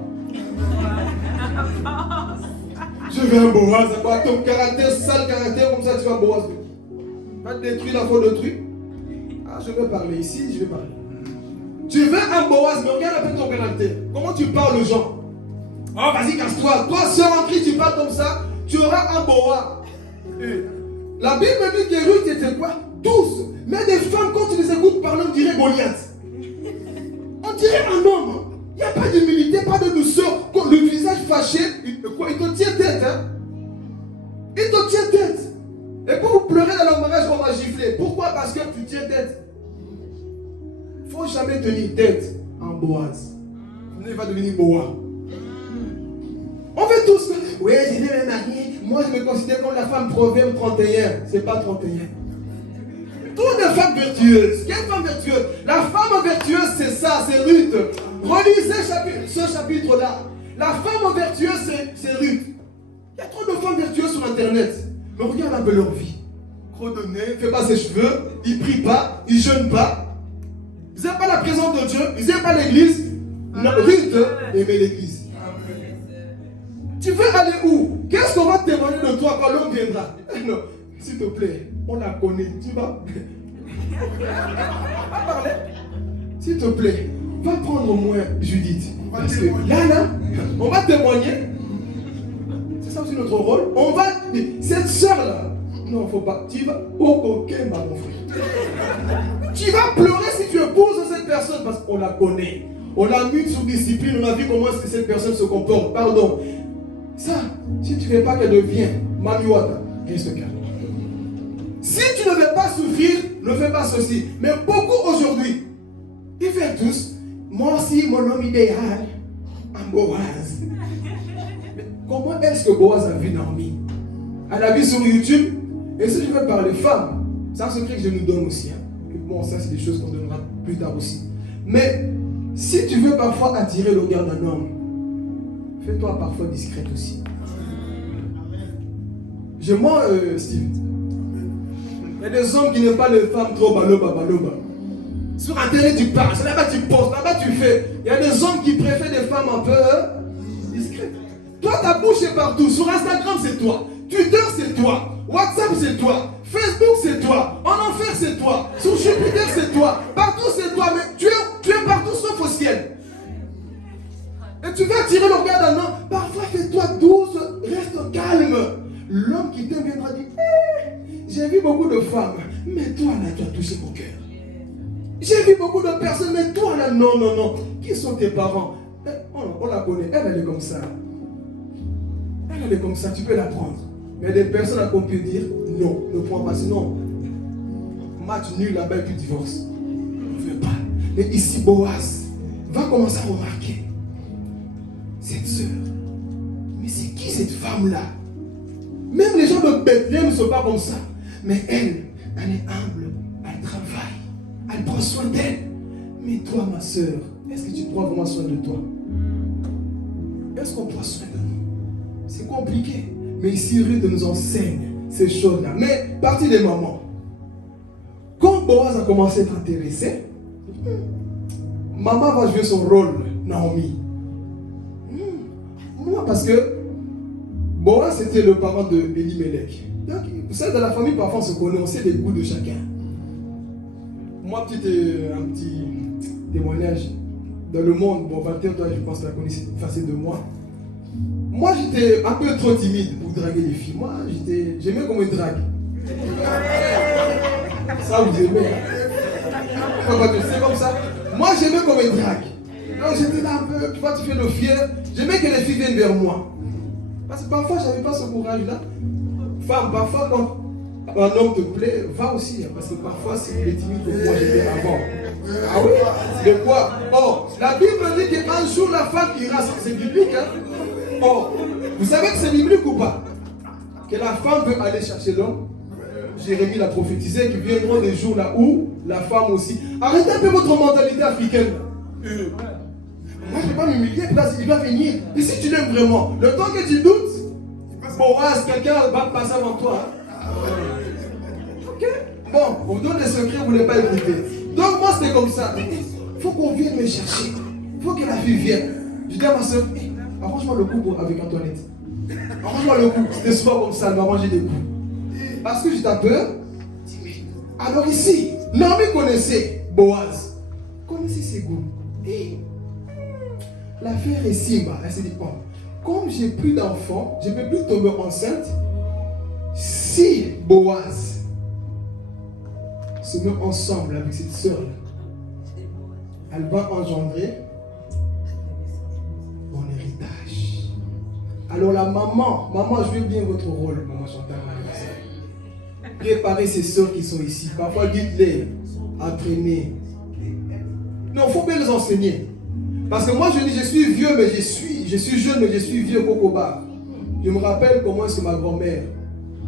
Je veux un Boaz, ton caractère, sale caractère, comme ça tu vas Boaz. Va te détruire la faute d'autrui. Ah, je vais parler ici, je vais parler. Tu veux un Boaz, mais regarde un peu ton caractère. Comment tu parles aux gens? Oh, vas-y, casse-toi. Toi, sœur en Christ, tu parles comme ça, tu auras un Boaz. La Bible dit que Ruth était quoi? Tous. Mais des femmes, quand tu les écoutes parler, on dirait Goliath. On dirait un homme. Il n'y a pas d'humilité, pas de douceur. Le visage fâché, il te tient tête. Hein? Il te tient tête. Et pour vous pleurer dans le mariage, on va gifler. Pourquoi? Parce que tu tiens tête. Il ne faut jamais tenir tête en Boaz. Il va devenir Boaz. On veut tous. Oui, je vais me marier. Moi, je me considère comme la femme Proverbe 31. C'est pas 31. Toutes les femmes vertueuses. Quelle femme vertueuse? La femme vertueuse, c'est ça, c'est Ruth. Relisez ce chapitre-là. La femme vertueuse, c'est Ruth. Il y a trop de femmes vertueuses sur Internet. Mais regarde un peu leur vie. Gros de nez, ne fait pas ses cheveux, il ne prie pas, il ne jeûne pas. Ils n'aiment pas la présence de Dieu, ils n'aiment pas l'église. Non, Ruth aimait l'église. Tu veux aller où? Qu'est-ce qu'on va témoigner de toi quand l'homme viendra? Non, s'il te plaît, on la connaît. Tu vas parler. S'il te plaît, va prendre au moins Judith. Parce que là, on va témoigner. C'est ça aussi notre rôle. On va. Cette soeur-là, non, faut pas. Tu vas au coquin, mon frère. Tu vas pleurer si tu épouses cette personne parce qu'on la connaît. On l'a mis sous discipline, on a vu comment est-ce que cette personne se comporte. Pardon. Ça, si tu ne veux pas qu'elle devienne Mamiwata, reste calme. Si tu ne veux pas souffrir, ne fais pas ceci. Mais beaucoup aujourd'hui, ils font tous. Moi aussi, mon homme idéal, un Boaz. Mais comment est-ce que Boaz a vu Naomi? Elle a vu sur YouTube. Et si je veux parler femmes, c'est un secret que je nous donne aussi. Hein. Bon, ça, c'est des choses qu'on donnera plus tard aussi. Mais si tu veux parfois attirer le regard d'un homme, fais-toi parfois discrète aussi. Je mens, Steve. Il y a des hommes qui n'aiment pas les femmes trop baloba. Sur Internet, tu parles, c'est là-bas tu postes, là-bas tu fais. Il y a des hommes qui préfèrent des femmes un peu discrètes. Toi, ta bouche est partout. Sur Instagram, c'est toi. Twitter, c'est toi. WhatsApp, c'est toi. Facebook, c'est toi. En enfer, c'est toi. Sur Jupiter, c'est toi. Partout, c'est toi. Mais tu es partout sauf au ciel. Et tu vas tirer le regard d'un homme. Parfois, fais-toi douce, reste calme. L'homme qui t'aime viendra dire, j'ai vu beaucoup de femmes, mais toi là, tu as touché mon cœur. J'ai vu beaucoup de personnes, mais toi là, non. Qui sont tes parents? On la connaît, elle est comme ça. Elle est comme ça, tu peux la prendre. Mais il y a des personnes à qu'on peut dire, non, ne prends pas, sinon, match nul là-bas et puis divorce. On ne veut pas. Mais ici, Boaz va commencer à remarquer cette sœur. Mais c'est qui cette femme-là? Même les gens de Bethléem ne sont pas comme ça. Mais elle est humble, elle travaille, elle prend soin d'elle. Mais toi, ma soeur, est-ce que tu prends vraiment soin de toi? Est-ce qu'on prend soin de nous? C'est compliqué. Mais ici, Ruth nous enseigne ces choses-là. Mais, partie des mamans. Quand Boaz a commencé à être intéressé, maman va jouer son rôle, Naomi. Moi, parce que Boaz, c'était le parent de Elimelech. Donc, vous savez, dans la famille, parfois, on se connaît, on sait les goûts de chacun. Moi, un petit témoignage. Dans le monde, bon, Valter, toi, je pense que tu la connaissais facile de moi. Moi, j'étais un peu trop timide pour draguer les filles. Moi, j'aimais comme une drague. Ça, vous aimez, hein? C'est comme ça. Moi, j'aimais comme une drague. Donc, j'étais là un peu, tu vois, tu fais le fier. J'aimais que les filles viennent vers moi. Parce que parfois, je n'avais pas ce courage-là. Femme, parfois, quand un homme te plaît, va aussi. Hein, parce que parfois, c'est les timides que moi j'étais avant. Ah oui? De quoi? Oh, la Bible dit qu'un jour, la femme ira. C'est biblique, hein? Oh, vous savez que c'est biblique ou pas? Que la femme veut aller chercher l'homme. Jérémie l'a prophétisé, qu'il viendront des jours là où la femme aussi. Arrêtez un peu votre mentalité africaine. Moi, je ne vais pas m'humilier, il va venir. Et si tu l'aimes vraiment, le temps que tu doutes, Boaz, quelqu'un va passer avant toi. Hein? Ok? Bon, on vous donne des secrets, vous ne voulez pas écouter. Donc, moi, c'était comme ça. Il faut qu'on vienne me chercher. Il faut que la fille vienne. Je dis à ma soeur, arrange-moi le coup avec Antoinette. Arrange-moi le coup. C'était souvent comme ça, elle m'a arrangé des coups. Parce que j'étais un peu timide. Alors ici, Naomi connaissait Boaz. Connaissait ses goûts. Et l'affaire est si bas. Elle s'est dit, bon, comme j'ai plus d'enfants, je ne peux plus tomber enceinte. Si Boaz se met ensemble avec cette sœur-là, elle va engendrer mon héritage. Alors la maman, jouez bien votre rôle, maman Chantal. Préparez ces sœurs qui sont ici. Parfois, dites-les, apprenez. Non, il faut bien les enseigner. Parce que moi, je dis, je suis vieux, mais je suis jeune, mais je suis vieux Cocoba. Je me rappelle comment est-ce que ma grand-mère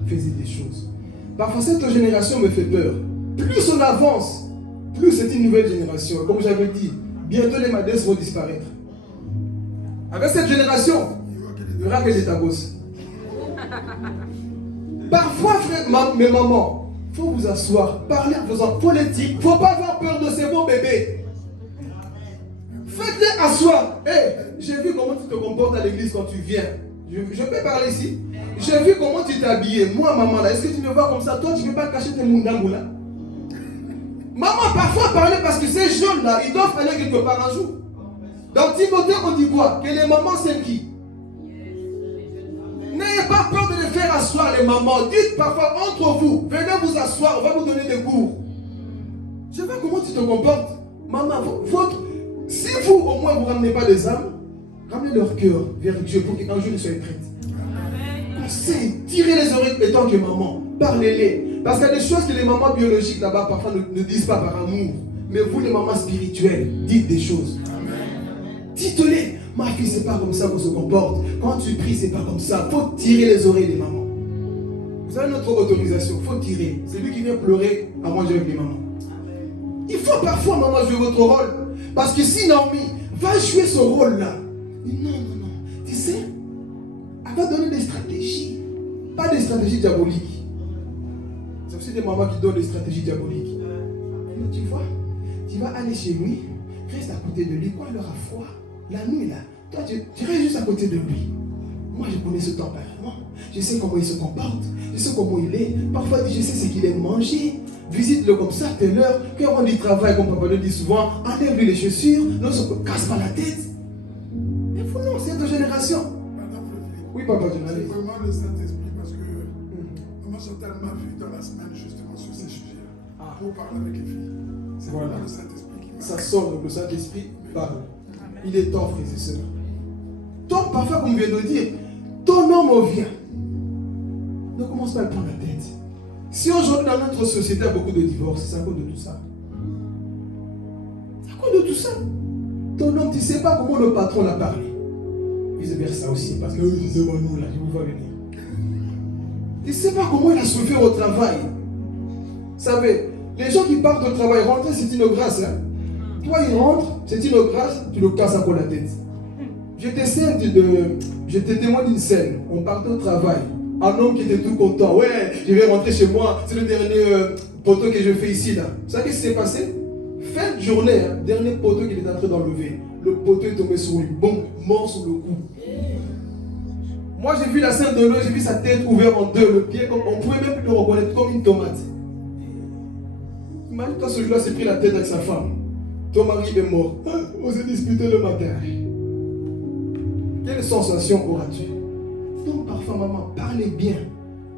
faisait des choses. Parfois, cette génération me fait peur. Plus on avance, plus c'est une nouvelle génération. Comme j'avais dit, bientôt les madès vont disparaître. Avec cette génération, il n'y aura que des tabos. Parfois, mes mamans, il faut vous asseoir, parler à vos enfants politique. Il ne faut pas avoir peur de ces beaux bébés. Faites-les asseoir. Hey, j'ai vu comment tu te comportes à l'église quand tu viens. Je peux parler ici. J'ai vu comment tu t'es habillé. Moi, maman, là, est-ce que tu me vois comme ça? Toi, tu ne peux pas cacher tes mundangou là. Maman, parfois, parler parce que ces jeunes-là, ils doivent aller quelque part un jour. Dans Timothée, on dit quoi? Que les mamans, c'est qui? N'ayez pas peur de les faire asseoir, les mamans. Dites parfois entre vous, venez vous asseoir, on va vous donner des cours. Je vois comment tu te comportes. Maman, si vous, au moins, vous ne ramenez pas les âmes, ramenez leur cœur vers Dieu pour qu'un jour ils soient prêts. Conseil, tirez les oreilles en tant que maman. Parlez-les. Parce qu'il y a des choses que les mamans biologiques là-bas parfois ne disent pas par amour. Mais vous, les mamans spirituelles, dites des choses. Dites-les. Ma fille, c'est pas comme ça qu'on se comporte. Quand tu pries, c'est pas comme ça. Il faut tirer les oreilles des mamans. Vous avez notre autorisation. Il faut tirer. C'est lui qui vient pleurer à manger avec les mamans. Il faut parfois, maman, jouer votre rôle. Parce que si Naomi va jouer ce rôle-là, non. Tu sais, elle va donner des stratégies. Pas des stratégies diaboliques. C'est aussi des mamans qui donnent des stratégies diaboliques. Mais tu vois, tu vas aller chez lui, reste à côté de lui. Quand il aura froid, la nuit là, toi tu restes juste à côté de lui. Moi je connais ce tempérament. Je sais comment il se comporte. Je sais comment il est. Parfois je sais ce qu'il aime manger. Visite-le comme ça, telle heure. Quand on rentre du travail, comme papa le dit souvent, enlève-lui les chaussures, ne se casse pas la tête. Mais vous non, c'est notre génération. Oui, papa, tu m'as dit. C'est vraiment le Saint-Esprit parce que maman Chantal m'a vu dans la semaine justement sur ces sujets-là. Pour parler avec les filles. C'est vraiment le Saint-Esprit qui m'a. Ça sort, donc le Saint-Esprit parle. Il est temps, frères et sœurs. Donc, parfois, comme je viens de dire, ton homme vient. Ne commence pas à prendre la tête. Si aujourd'hui, dans notre société, il y a beaucoup de divorces, c'est à cause de tout ça. C'est à cause de tout ça. Ton homme, tu ne sais pas comment le patron l'a parlé. Vice-versa aussi, parce que c'est moi, nous, là, je vous vois venir. Tu ne sais pas comment il a souffert au travail. Vous savez, les gens qui partent au travail, rentrer, c'est une grâce. Hein? Toi, il rentre, c'est une grâce, tu le casses encore la tête. Je te témoigne d'une scène. On partait au travail. Un homme qui était tout content. Ouais, je vais rentrer chez moi. C'est le dernier poteau que je fais ici. Là. Vous savez ce qui s'est passé? Fin de journée, hein, dernier poteau qu'il est en train d'enlever. Le poteau est tombé sur lui. Bon, mort sur le cou. Moi, j'ai vu la scène de l'eau. J'ai vu sa tête ouverte en deux. Le pied, on ne pouvait même plus le reconnaître comme une tomate. Imagine, toi, ce jour-là, s'est pris la tête avec sa femme. Ton mari est mort. On s'est disputé le matin. Quelle sensation auras-tu? Donc parfois, maman, parlez bien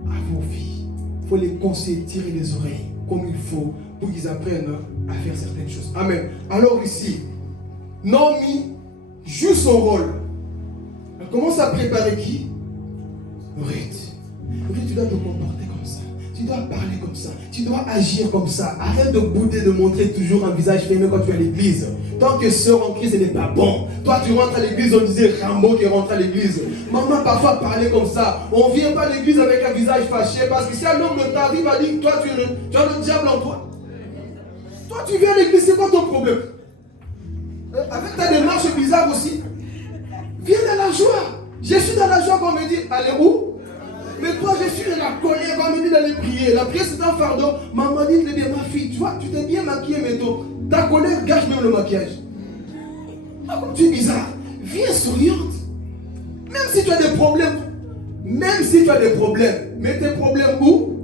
à vos filles. Il faut les conseiller, tirer les oreilles comme il faut pour qu'ils apprennent à faire certaines choses. Amen. Alors ici, Naomi joue son rôle. Elle commence à préparer qui? Ruth. Ruth, tu dois te comporter comme ça. Tu dois parler comme ça. Tu dois agir comme ça. Arrête de bouder, de montrer toujours un visage fermé quand tu es à l'église. Tant que sœur en Christ, ce n'est pas bon. Toi, tu rentres à l'église, on disait Rambo qui rentre à l'église. Maman, parfois, parler comme ça. On ne vient pas à l'église avec un visage fâché. Parce que si un homme t'arrive à dire que toi, tu as le diable en toi. Toi, tu viens à l'église, c'est quoi ton problème? Avec ta démarche bizarre aussi. Viens dans la joie. Je suis dans la joie quand on me dit, allez où? Mais toi, je suis dans la colère quand on me dit d'aller prier. La prière, c'est un fardeau. Maman dit, ma fille, tu vois, tu t'es bien maquillée, mais ta colère gâche même le maquillage. Tu es bizarre. Viens souriante. Même si tu as des problèmes. Mais tes problèmes où?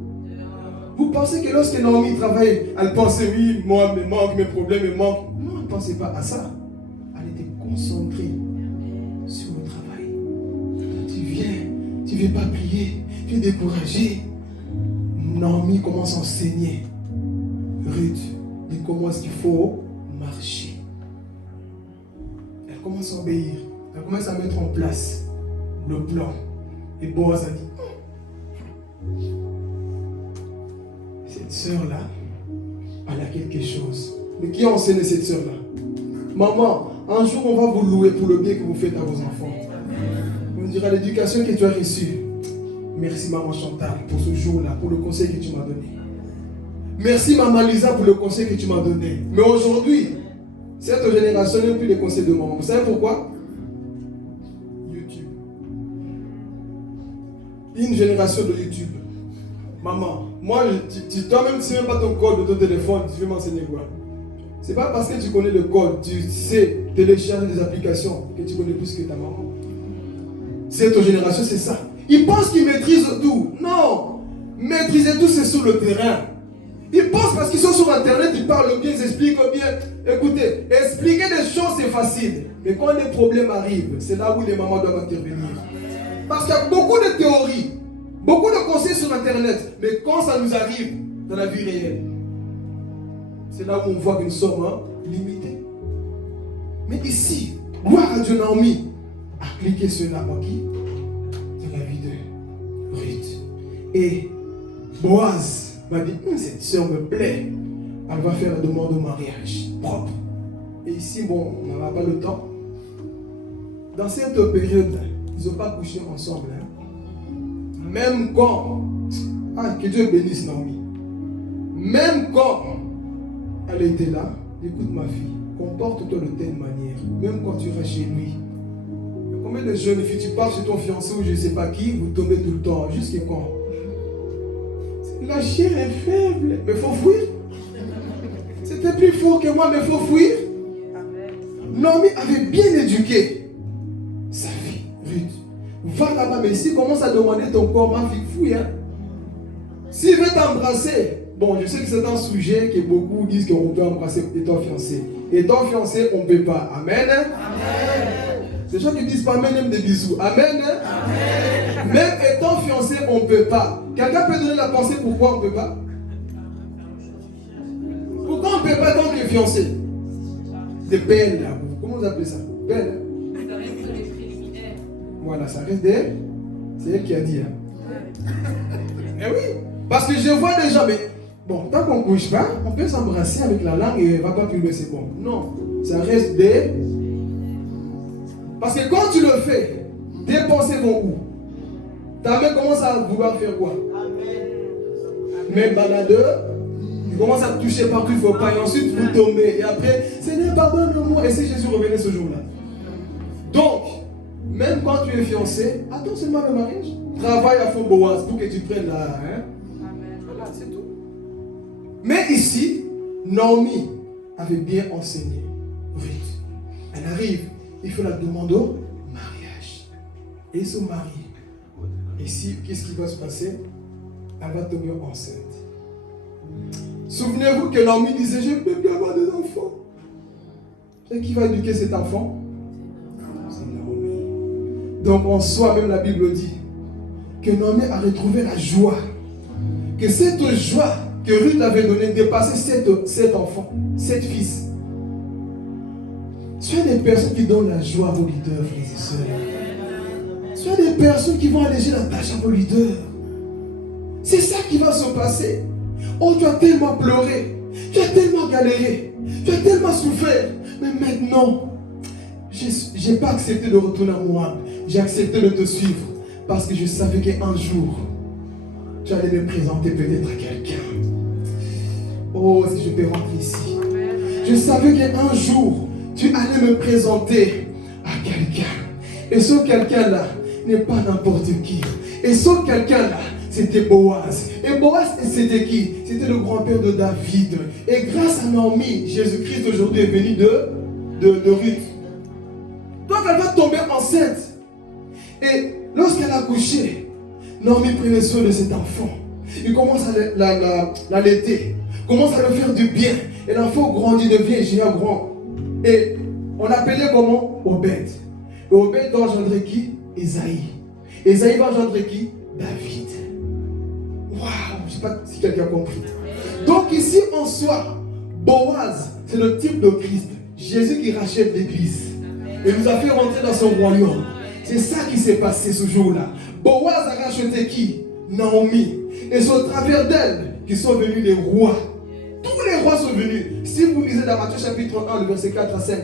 Vous pensez que lorsque Naomi travaillait, elle pensait, oui, moi, mes problèmes me manquent. Non, elle ne pensait pas à ça. Elle était concentrée sur le travail. Tu ne viens pas prier, tu es découragé. Naomi commence à enseigner. Ruth dit comment est-ce qu'il faut marcher. Elle commence à obéir. Elle commence à mettre en place le plan. Et Boaz a dit, cette sœur-là, elle a quelque chose. Mais qui a enseigné cette sœur-là? Maman, un jour on va vous louer pour le bien que vous faites à vos enfants. On dira l'éducation que tu as reçue. Merci maman Chantal pour ce jour-là, pour le conseil que tu m'as donné. Merci maman Lisa pour le conseil que tu m'as donné. Mais aujourd'hui, cette génération n'a plus les conseils de maman. Vous savez pourquoi? YouTube. Une génération de YouTube. Maman, moi, toi-même, tu ne sais même pas ton code de ton téléphone, tu veux m'enseigner quoi? C'est pas parce que tu connais le code, tu sais télécharger des applications que tu connais plus que ta maman. Cette génération, c'est ça. Ils pensent qu'ils maîtrisent tout. Non. Maîtriser tout, c'est sur le terrain. Ils pensent parce qu'ils sont sur Internet, ils parlent bien, ils expliquent bien. Écoutez, expliquer des choses, c'est facile. Mais quand les problèmes arrivent, c'est là où les mamans doivent intervenir. Parce qu'il y a beaucoup de théories, beaucoup de conseils sur Internet. Mais quand ça nous arrive dans la vie réelle, c'est là où on voit que nous sommes limités. Mais ici, gloire à Dieu, Naomi a cliqué sur la qui dans la vie de Ruth. Et Boaz m'a dit, cette soeur me plaît. Elle va faire la demande au mariage propre. Et ici, bon, on n'aura pas le temps. Dans cette période, ils n'ont pas couché ensemble. Même quand, que Dieu bénisse Naomi. Même quand elle était là, écoute ma fille, comporte-toi de telle manière. Même quand tu vas chez lui. Combien de jeunes filles, tu pars chez ton fiancé ou je ne sais pas qui, vous tombez tout le temps. Jusqu'à quand? La chair est faible, mais il faut fuir. C'était plus fort que moi, mais il faut fuir. Naomi avait bien éduqué sa fille, Ruth. Va là-bas, mais s'il commence à demander ton corps, ma fille, fouille. S'il veut t'embrasser, bon, je sais que c'est un sujet que beaucoup disent qu'on peut embrasser étant fiancé. Étant fiancé, on ne peut pas. Amen. Amen. C'est gens qui disent pas Amen, même des bisous. Amen. Amen. Même étant fiancé, on ne peut pas. Quelqu'un peut donner la pensée pourquoi on ne peut pas? Pourquoi on ne peut pas quand on est fiancé? Des peines, là. Comment vous appelez ça? Peines. Ça reste des préliminaires. Voilà, ça reste des... C'est elle qui a dit. Eh oui. Parce que je vois des gens, mais bon, tant qu'on ne couche pas, on peut s'embrasser avec la langue et ne va pas plus loin, c'est bon. Non, ça reste des... Parce que quand tu le fais, tes pensées vont où? Ta main commence à vouloir faire quoi? Même baladeur, il commence à toucher partout, il ne faut pas, et ensuite vous tombez. Et après, Seigneur, pardonne-moi. Et si Jésus revenait ce jour-là? Donc, même quand tu es fiancé, attends seulement le mariage. Travaille à fond Boaz pour que tu prennes la... Voilà, c'est tout. Mais ici, Naomi avait bien enseigné. Ruth. Elle arrive, il faut la demander au mariage. Et ils se marient. Ici, qu'est-ce qui va se passer? Elle va tomber enceinte. Souvenez-vous que Naomi disait, je ne peux plus avoir des enfants. Et qui va éduquer cet enfant? C'est Naomi. Donc en soi, même la Bible dit que Naomi a retrouvé la joie. Que cette joie que Ruth avait donnée dépassait cet enfant, cet fils. Soyez des personnes qui donnent la joie à vos leaders, frères et sœurs. Soyez des personnes qui vont alléger la tâche à vos leaders. C'est ça qui va se passer. Oh, tu as tellement pleuré, tu as tellement galéré, tu as tellement souffert. Mais maintenant, je n'ai pas accepté de retourner à moi. J'ai accepté de te suivre parce que je savais qu'un jour, tu allais me présenter peut-être à quelqu'un. Oh, si je peux rentrer ici. Je savais qu'un jour, tu allais me présenter à quelqu'un. Et ce quelqu'un-là n'est pas n'importe qui. Et ce quelqu'un-là, c'était Boaz. Et Boaz, c'était qui? C'était le grand-père de David. Et grâce à Naomi, Jésus-Christ aujourd'hui est venu de Ruth. Donc elle va tomber enceinte. Et lorsqu'elle a accouché, Naomi prenait soin de cet enfant. Il commence à l'allaiter, commence à le faire du bien. Et l'enfant grandit, devient géant grand. Et on l'appelait comment? Obed. Et Obed va engendrer qui? Esaïe. Esaïe va engendrer qui? David. Waouh, je ne sais pas si quelqu'un a compris. Donc ici en soi, Boaz, c'est le type de Christ. Jésus qui rachète l'église. Et nous a fait rentrer dans son royaume. C'est ça qui s'est passé ce jour-là. Boaz a racheté qui? Naomi. Et c'est au travers d'elle qu'ils sont venus les rois. Tous les rois sont venus. Si vous lisez dans Matthieu chapitre 1, le verset 4 à 5,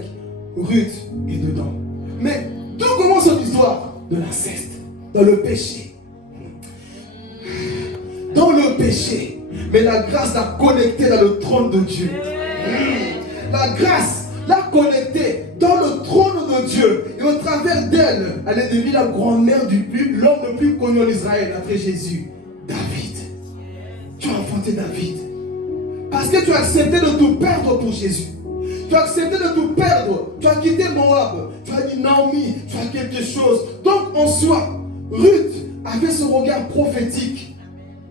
Ruth est dedans. Mais d'où commence cette histoire? De l'inceste, dans le péché. Dans le péché. Mais la grâce l'a connecté dans le trône de Dieu. La grâce l'a connecté dans le trône de Dieu. Et au travers d'elle, elle est devenue la grand-mère l'homme le plus connu en Israël après Jésus. David. Tu as enfanté David. Parce que tu as accepté de tout perdre pour Jésus. Tu as accepté de tout perdre. Tu as quitté Moab. Tu as dit Naomi, tu as quelque chose. Donc en soi, Ruth avait ce regard prophétique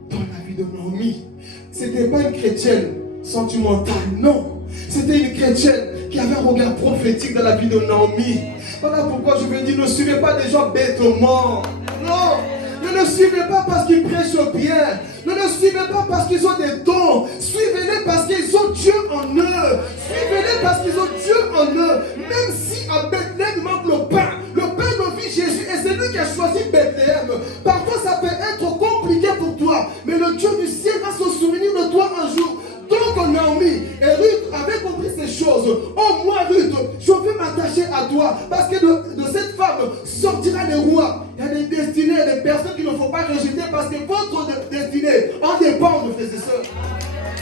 dans la vie de Naomi. Ce n'était pas une chrétienne sentimentale, non. C'était une chrétienne qui avait un regard prophétique dans la vie de Naomi. Voilà pourquoi je veux dire, ne suivez pas des gens bêtement. Non. Ne le suivez pas parce qu'ils prêchent bien. Ne le suivez pas parce qu'ils ont des dons. Suivez-les parce qu'ils ont Dieu en eux. Suivez-les parce qu'ils ont Dieu en eux. Même si à Bethléem il manque le pain de vie Jésus, et c'est lui qui a choisi Bethléem. Parfois ça peut être compliqué pour toi, mais le Dieu du ciel va se souvenir de toi un jour. Donc Naomi et Ruth avaient compris ces choses. Oh moi Ruth, je veux m'attacher à toi, parce que de cette femme sortira des rois. Il y a des destinées, des personnes qu'il ne faut pas rejeter, parce que votre destinée en dépend, frères et sœurs.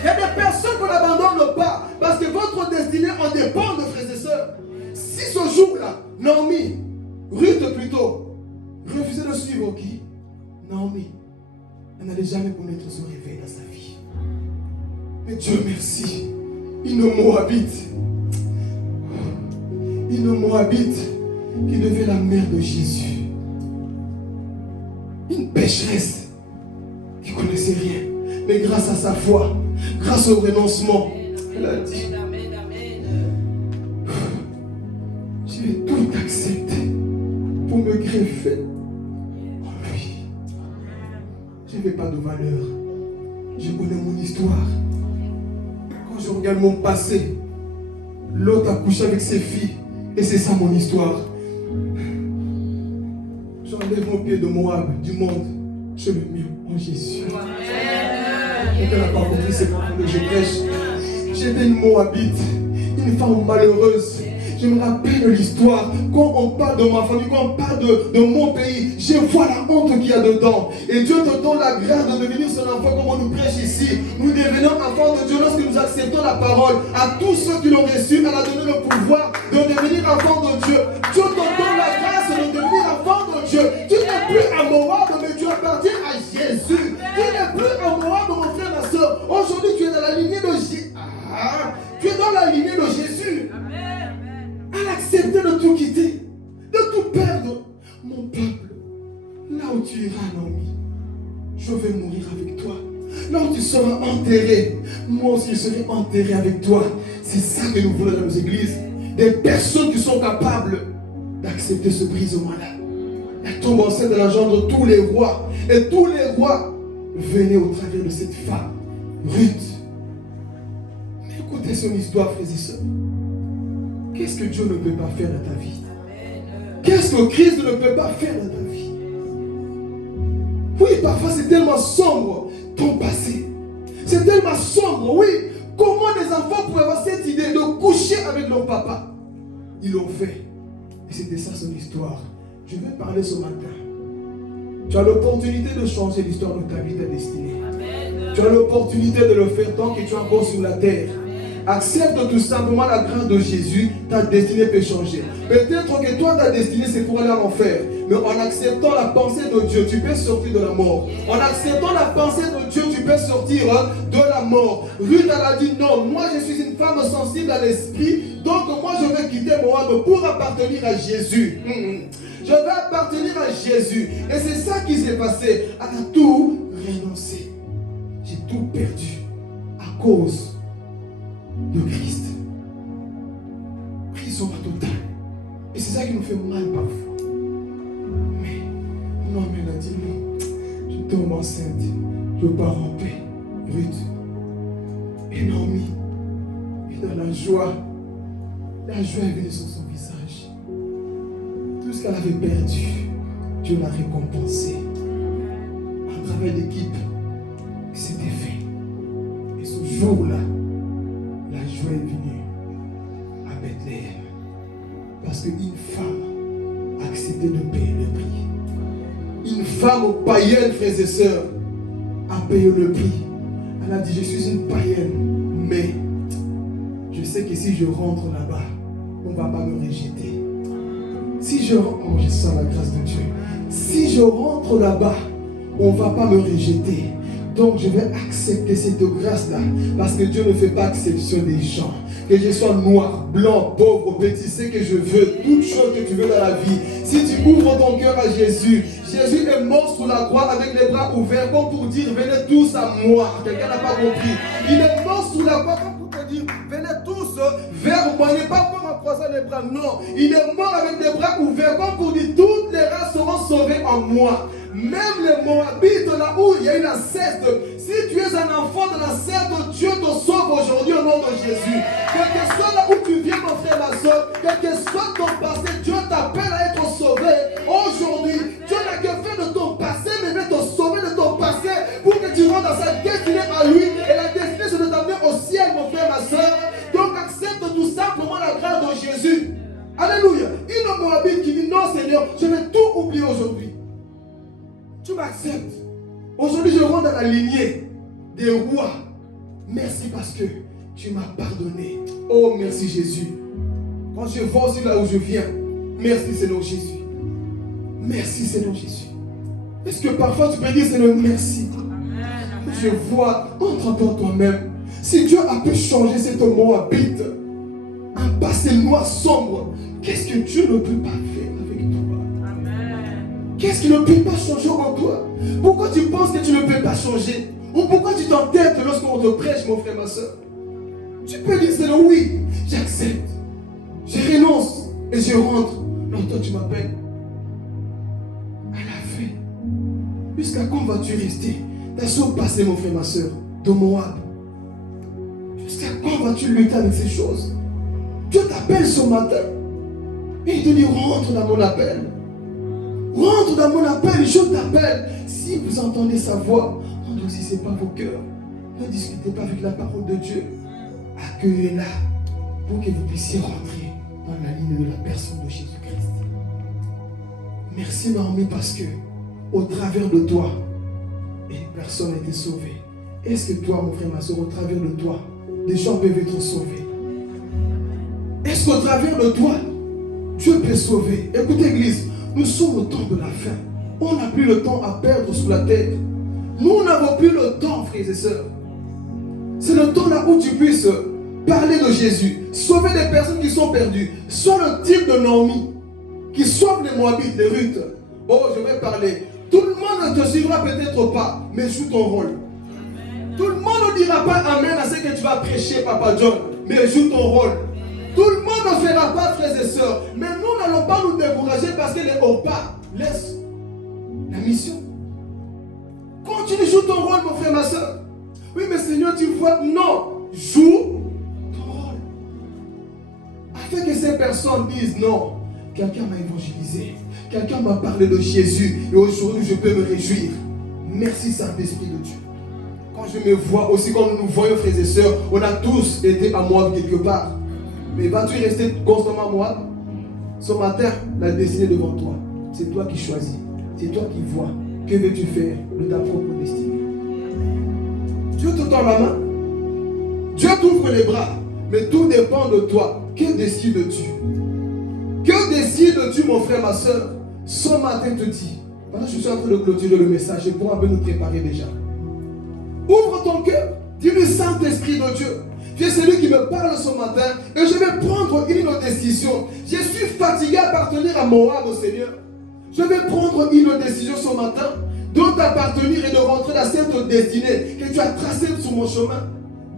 Il y a des personnes qu'on n'abandonne pas, parce que votre destinée en dépend, frères et sœurs. Si ce jour-là, Naomi, Ruth plutôt, refusait de suivre qui? Naomi, elle n'allait jamais connaître ce réveil dans sa vie. Mais Dieu merci, une Moabite qui devait la mère de Jésus, une pécheresse qui ne connaissait rien, mais grâce à sa foi, grâce au renoncement, elle a dit, je vais tout accepter pour me greffer en lui. Je n'avais pas de valeur, je connais mon histoire. Quand je regarde mon passé, l'autre a couché avec ses filles, et c'est ça mon histoire. J'enlève mon pied de Moab, du monde, je le mets en Jésus. Et qu'elle n'a pas compris, c'est pour que je prêche. J'étais une Moabite, une femme malheureuse. Je me rappelle l'histoire. Quand on parle de ma famille, quand on parle de mon pays, je vois la honte qu'il y a dedans. Et Dieu te donne la grâce de devenir son enfant, comme on nous prêche ici. Nous devenons enfants de Dieu lorsque nous acceptons la parole. À tous ceux qui l'ont reçu, elle a donné le pouvoir de devenir enfant de Dieu. Dieu te donne la grâce de devenir enfant de Dieu. Tu n'es plus à Moab, mais tu appartiens à Jésus. Tu n'es plus à Moab, mon frère, ma soeur. Aujourd'hui, tu es dans la lignée de Jésus. Tu es dans la lignée de Jésus. Elle a accepté de tout quitter, de tout perdre. Mon peuple, là où tu iras, Naomi, je vais mourir avec toi. Là où tu seras enterré, moi aussi je serai enterré avec toi. C'est ça que nous voulons dans nos églises. Des personnes qui sont capables d'accepter ce brisement-là. Elle tombe enceinte de l'engendre tous les rois. Et tous les rois venaient au travers de cette femme, Ruth. Mais écoutez son histoire, frères et sœurs. Qu'est-ce que Dieu ne peut pas faire dans ta vie? Qu'est-ce que Christ ne peut pas faire dans ta vie? Oui, parfois c'est tellement sombre ton passé. C'est tellement sombre, oui. Comment les enfants pouvaient avoir cette idée de coucher avec leur papa? Ils l'ont fait. Et c'était ça son histoire. Je vais parler ce matin. Tu as l'opportunité de changer l'histoire de ta vie, ta destinée. Tu as l'opportunité de le faire tant que tu es encore sur la terre. Accepte tout simplement la grâce de Jésus, ta destinée peut changer. Peut-être que toi, ta destinée, c'est pour aller à l'enfer. Mais en acceptant la pensée de Dieu, tu peux sortir de la mort. En acceptant la pensée de Dieu, tu peux sortir de la mort. Ruth, elle a dit non, moi je suis une femme sensible à l'esprit, donc moi je vais quitter Moab pour appartenir à Jésus. Je vais appartenir à Jésus. Et c'est ça qui s'est passé. Elle a tout renoncé. J'ai tout perdu à cause de Christ. Prison totale. Et c'est ça qui nous fait mal parfois. Mais non, mais elle a dit non. Je tombe enceinte. Je pars en paix. Ruth. Et Naomi. Et dans la joie est venue sur son visage. Tout ce qu'elle avait perdu, Dieu l'a récompensé. Un travail d'équipe. C'était fait. Et ce jour-là, la joie est venue à Bethléem. Parce qu'une femme a accepté de payer le prix. Une femme païenne, frères et sœurs, a payé le prix. Elle a dit, je suis une païenne, mais je sais que si je rentre là-bas, on ne va pas me rejeter. Si je rentre, oh, je sens la grâce de Dieu. Si je rentre là-bas, on ne va pas me rejeter. Donc je vais accepter cette grâce-là, parce que Dieu ne fait pas exception des gens. Que je sois noir, blanc, pauvre, petit, ce que je veux, toute chose que tu veux dans la vie. Si tu ouvres ton cœur à Jésus, Jésus est mort sur la croix avec les bras ouverts, comme pour dire, venez tous à moi. Quelqu'un n'a pas compris. Il est mort sur la croix comme pour te dire, venez tous vers moi. Il n'est pas mort en croisant les bras, non. Il est mort avec les bras ouverts, comme pour dire, toutes les races seront sauvées en moi. Même les Moabites, là où il y a une ancêtre, si tu es un enfant de l'ancêtre, Dieu te sauve aujourd'hui au nom de Jésus. Quel que soit là où tu viens, mon frère, ma soeur, quel que soit ton passé, Dieu t'appelle à être sauvé. Aujourd'hui, Dieu n'a que fait de ton passé, mais veut te sauver de ton passé pour que tu rentres dans sa destinée à lui. Et la destinée, c'est de t'amener au ciel, mon frère, ma soeur. Donc accepte tout simplement la grâce de Jésus. Alléluia. Une Moabite qui dit, non Seigneur, je vais tout oublier aujourd'hui. Tu m'acceptes. Aujourd'hui, je rentre dans la lignée des rois. Merci parce que tu m'as pardonné. Oh, merci Jésus. Quand je vois aussi là où je viens, merci Seigneur Jésus. Merci Seigneur Jésus. Est-ce que parfois tu peux dire Seigneur merci? Je vois, entre en toi-même. Si Dieu a pu changer cet Moabite, un passé noir sombre, qu'est-ce que Dieu ne peut pas faire avec toi? Qu'est-ce qui ne peut pas changer en toi? Pourquoi tu penses que tu ne peux pas changer? Ou pourquoi tu t'entêtes lorsqu'on te prêche, mon frère, ma soeur? Tu peux dire, Seigneur, oui, j'accepte. Je renonce et je rentre. Non, toi, tu m'appelles. À la fin. Jusqu'à quand vas-tu rester? T'as sur passé, mon frère, ma soeur, de Moab. Jusqu'à quand vas-tu lutter avec ces choses? Dieu t'appelle ce matin. Et il te dit, rentre dans mon appel. Rentre dans mon appel, je t'appelle. Si vous entendez sa voix, n'endurcissez pas vos cœurs. Ne discutez pas avec la parole de Dieu. Accueillez-la pour que vous puissiez rentrer dans la ligne de la personne de Jésus-Christ. Merci Naomi parce que au travers de toi, une personne a été sauvée. Est-ce que toi, mon frère, ma soeur, au travers de toi, des gens peuvent être sauvés? Est-ce qu'au travers de toi, Dieu peut sauver? Écoutez, Église, nous sommes au temps de la fin. On n'a plus le temps à perdre sur la tête. Nous n'avons plus le temps, frères et sœurs. C'est le temps là où tu puisses parler de Jésus, sauver des personnes qui sont perdues. Sois le type de Naomi qui sauve les Moabites, les Ruth. Oh, je vais parler. Tout le monde ne te suivra peut-être pas, mais joue ton rôle. Tout le monde ne dira pas Amen à ce que tu vas prêcher, Papa John, mais joue ton rôle. Tout le monde ne fera pas, frères et sœurs, mais nous n'allons pas nous décourager parce que les hauts pas laissent la mission. Continue, joue ton rôle, mon frère, ma soeur. Oui, mais Seigneur, tu vois, non, joue ton rôle. Afin que ces personnes disent non, quelqu'un m'a évangélisé, quelqu'un m'a parlé de Jésus et aujourd'hui je peux me réjouir. Merci Saint-Esprit de Dieu. Quand je me vois aussi, quand nous nous voyons, frères et sœurs, on a tous été à Moab quelque part. Mais vas-tu rester constamment à Moab? Ce matin, la destinée devant toi. C'est toi qui choisis. C'est toi qui vois. Que veux-tu faire de ta propre destinée? Dieu te tend la main. Dieu t'ouvre les bras. Mais tout dépend de toi. Que décides-tu? Que décides-tu, mon frère, ma soeur? Ce matin, te dis. Maintenant, je suis en train de clôturer le message. Et pour un peu nous préparer déjà. Ouvre ton cœur. Dis-lui, Saint-Esprit de Dieu. Tu es celui qui me parle ce matin et je vais prendre une décision. Je suis fatigué à appartenir à Moab, au Seigneur. Je vais prendre une décision ce matin de t'appartenir et de rentrer dans cette destinée que tu as tracée sur mon chemin.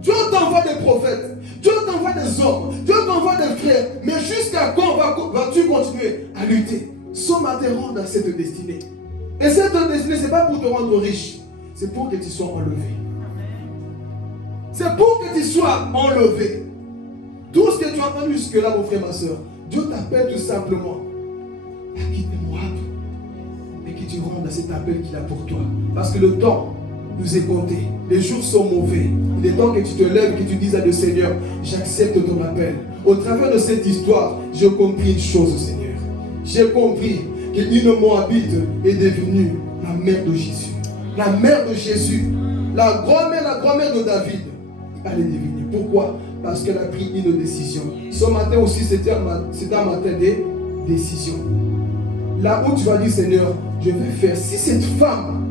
Dieu t'envoie des prophètes, Dieu t'envoie des hommes, Dieu t'envoie des frères. Mais jusqu'à quand vas-tu continuer à lutter? Ce matin, rentre dans cette destinée. Et cette destinée, ce n'est pas pour te rendre riche, c'est pour que tu sois enlevé. C'est pour que tu sois enlevé. Tout ce que tu as entendu jusque-là, mon frère, ma soeur, Dieu t'appelle tout simplement à quitter Moab et que tu rentres dans cet appel qu'il a pour toi. Parce que le temps nous est compté. Les jours sont mauvais. Il est temps que tu te lèves et que tu dises à Dieu, Seigneur, j'accepte ton appel. Au travers de cette histoire, j'ai compris une chose, Seigneur. J'ai compris qu'une Moabite est devenue la mère de Jésus. La mère de Jésus. La grand-mère de David. Elle est devenue. Pourquoi? Parce qu'elle a pris une décision. Ce matin aussi, c'était un matin de décision. Là où tu vas dire, Seigneur, je vais faire. Si cette femme,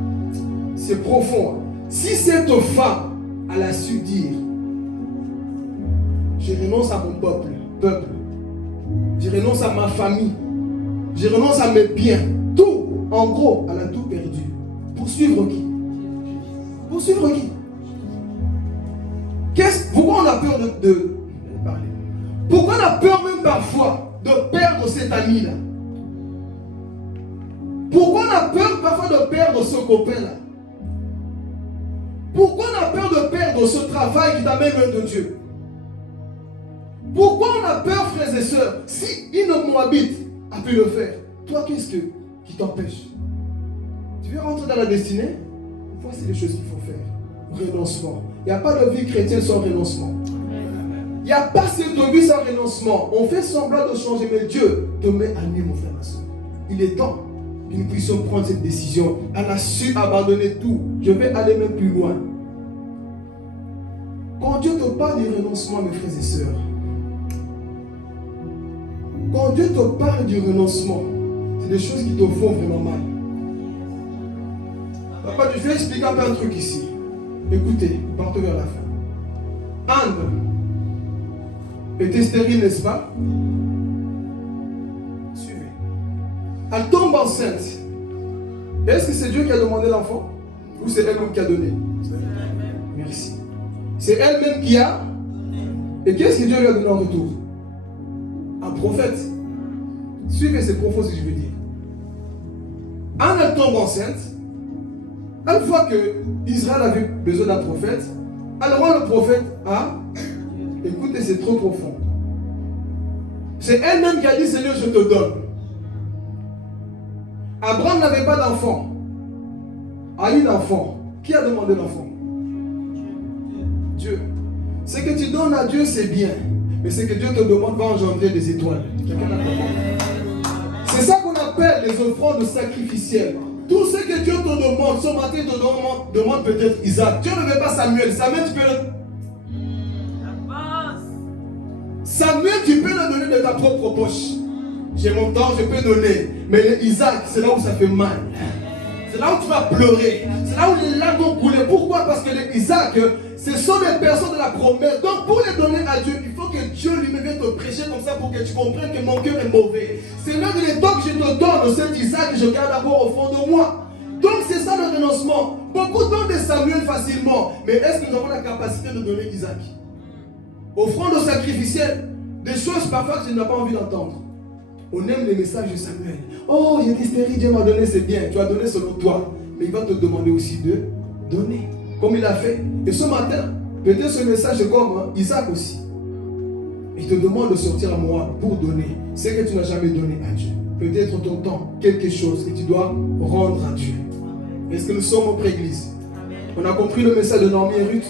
c'est profond. Si cette femme, elle a su dire, je renonce à mon peuple. Je renonce à ma famille. Je renonce à mes biens. Tout, en gros, elle a tout perdu. Pour suivre qui? Pour suivre qui? Pourquoi on a peur de parler? Pourquoi on a peur même parfois de perdre cet ami-là? Pourquoi on a peur parfois de perdre ce copain-là? Pourquoi on a peur de perdre ce travail qui t'amène loin de Dieu? Pourquoi on a peur, frères et sœurs? Si une Moabite a pu le faire, toi, qu'est-ce qui t'empêche? Tu veux rentrer dans la destinée? Voici les choses qu'il faut faire. Renoncement. Il n'y a pas de vie chrétienne sans renoncement. Il n'y a pas cette vie sans renoncement. On fait semblant de changer, mais Dieu te met à nu, mon frère, ma soeur. Il est temps que nous puissions prendre cette décision. Elle a su abandonner tout. Je vais aller même plus loin. Quand Dieu te parle du renoncement, mes frères et sœurs, quand Dieu te parle du renoncement, c'est des choses qui te font vraiment mal. Papa, je vais expliquer un peu un truc ici. Écoutez, partons vers la fin. Anne était stérile, n'est-ce pas? Suivez. Elle tombe enceinte. Est-ce que c'est Dieu qui a demandé l'enfant? Ou c'est elle-même qui a donné? Merci. C'est elle-même qui a. Et qu'est-ce que Dieu lui a donné en retour? Un prophète. Suivez, c'est profond ce que je veux dire. Anne, elle tombe enceinte. Elle voit que Israël avait besoin d'un prophète. Elle rend le prophète à. Écoutez, c'est trop profond. C'est elle-même qui a dit, Seigneur, je te donne. Abraham n'avait pas d'enfant. A eu l'enfant. Qui a demandé l'enfant? Dieu. Ce que tu donnes à Dieu, c'est bien. Mais ce que Dieu te demande va engendrer des étoiles. Quelqu'un n'a pas compris? C'est ça qu'on appelle les offrandes sacrificielles. Tout ce que Dieu te demande, ce matin te demande peut-être Isaac. Dieu ne veut pas Samuel. Samuel, tu peux le... Samuel, tu peux le donner de ta propre poche. J'ai mon temps, je peux donner. Mais Isaac, c'est là où ça fait mal. C'est là où tu vas pleurer. C'est là où les larmes vont couler. Pourquoi? Parce que les Isaac, ce sont des personnes de la promesse. Donc pour les donner à Dieu, il faut que Dieu lui-même vienne te prêcher comme ça pour que tu comprennes que mon cœur est mauvais. C'est l'heure de l'époque que je te donne cet Isaac que je garde d'abord au fond de moi. Donc c'est ça le renoncement. Beaucoup donnent de Samuel facilement. Mais est-ce que nous avons la capacité de donner Isaac? Offrande sacrificielle. Des choses parfois que tu n'as pas envie d'entendre. On aime les messages de Samuel. Oh, j'ai dit stérile, Dieu m'a donné, c'est bien. Tu as donné selon toi. Mais il va te demander aussi de donner. Comme il a fait. Et ce matin, peut-être ce message est comme Isaac aussi. Il te demande de sortir à moi pour donner ce que tu n'as jamais donné à Dieu. Peut-être ton temps, quelque chose que tu dois rendre à Dieu. Est-ce que nous sommes auprès d'église? On a compris le message de Naomi et Ruth.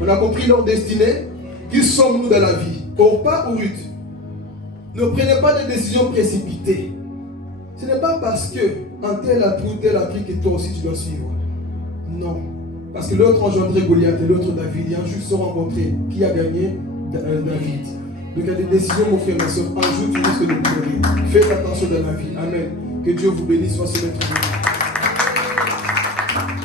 On a compris leur destinée. Qui sommes-nous dans la vie? Orpa ou Ruth? Ne prenez pas de décisions précipitées. Ce n'est pas parce que un tel a pris que toi aussi tu dois suivre. Non. Parce que l'autre engendré Goliath et l'autre David, et un jour se sont rencontrés. Qui a gagné? David. Donc il y a des décisions, mon frère, ma soeur. Un jour tu risques de pleurer. Faites attention dans la vie. Amen. Que Dieu vous bénisse. Sois ce maître.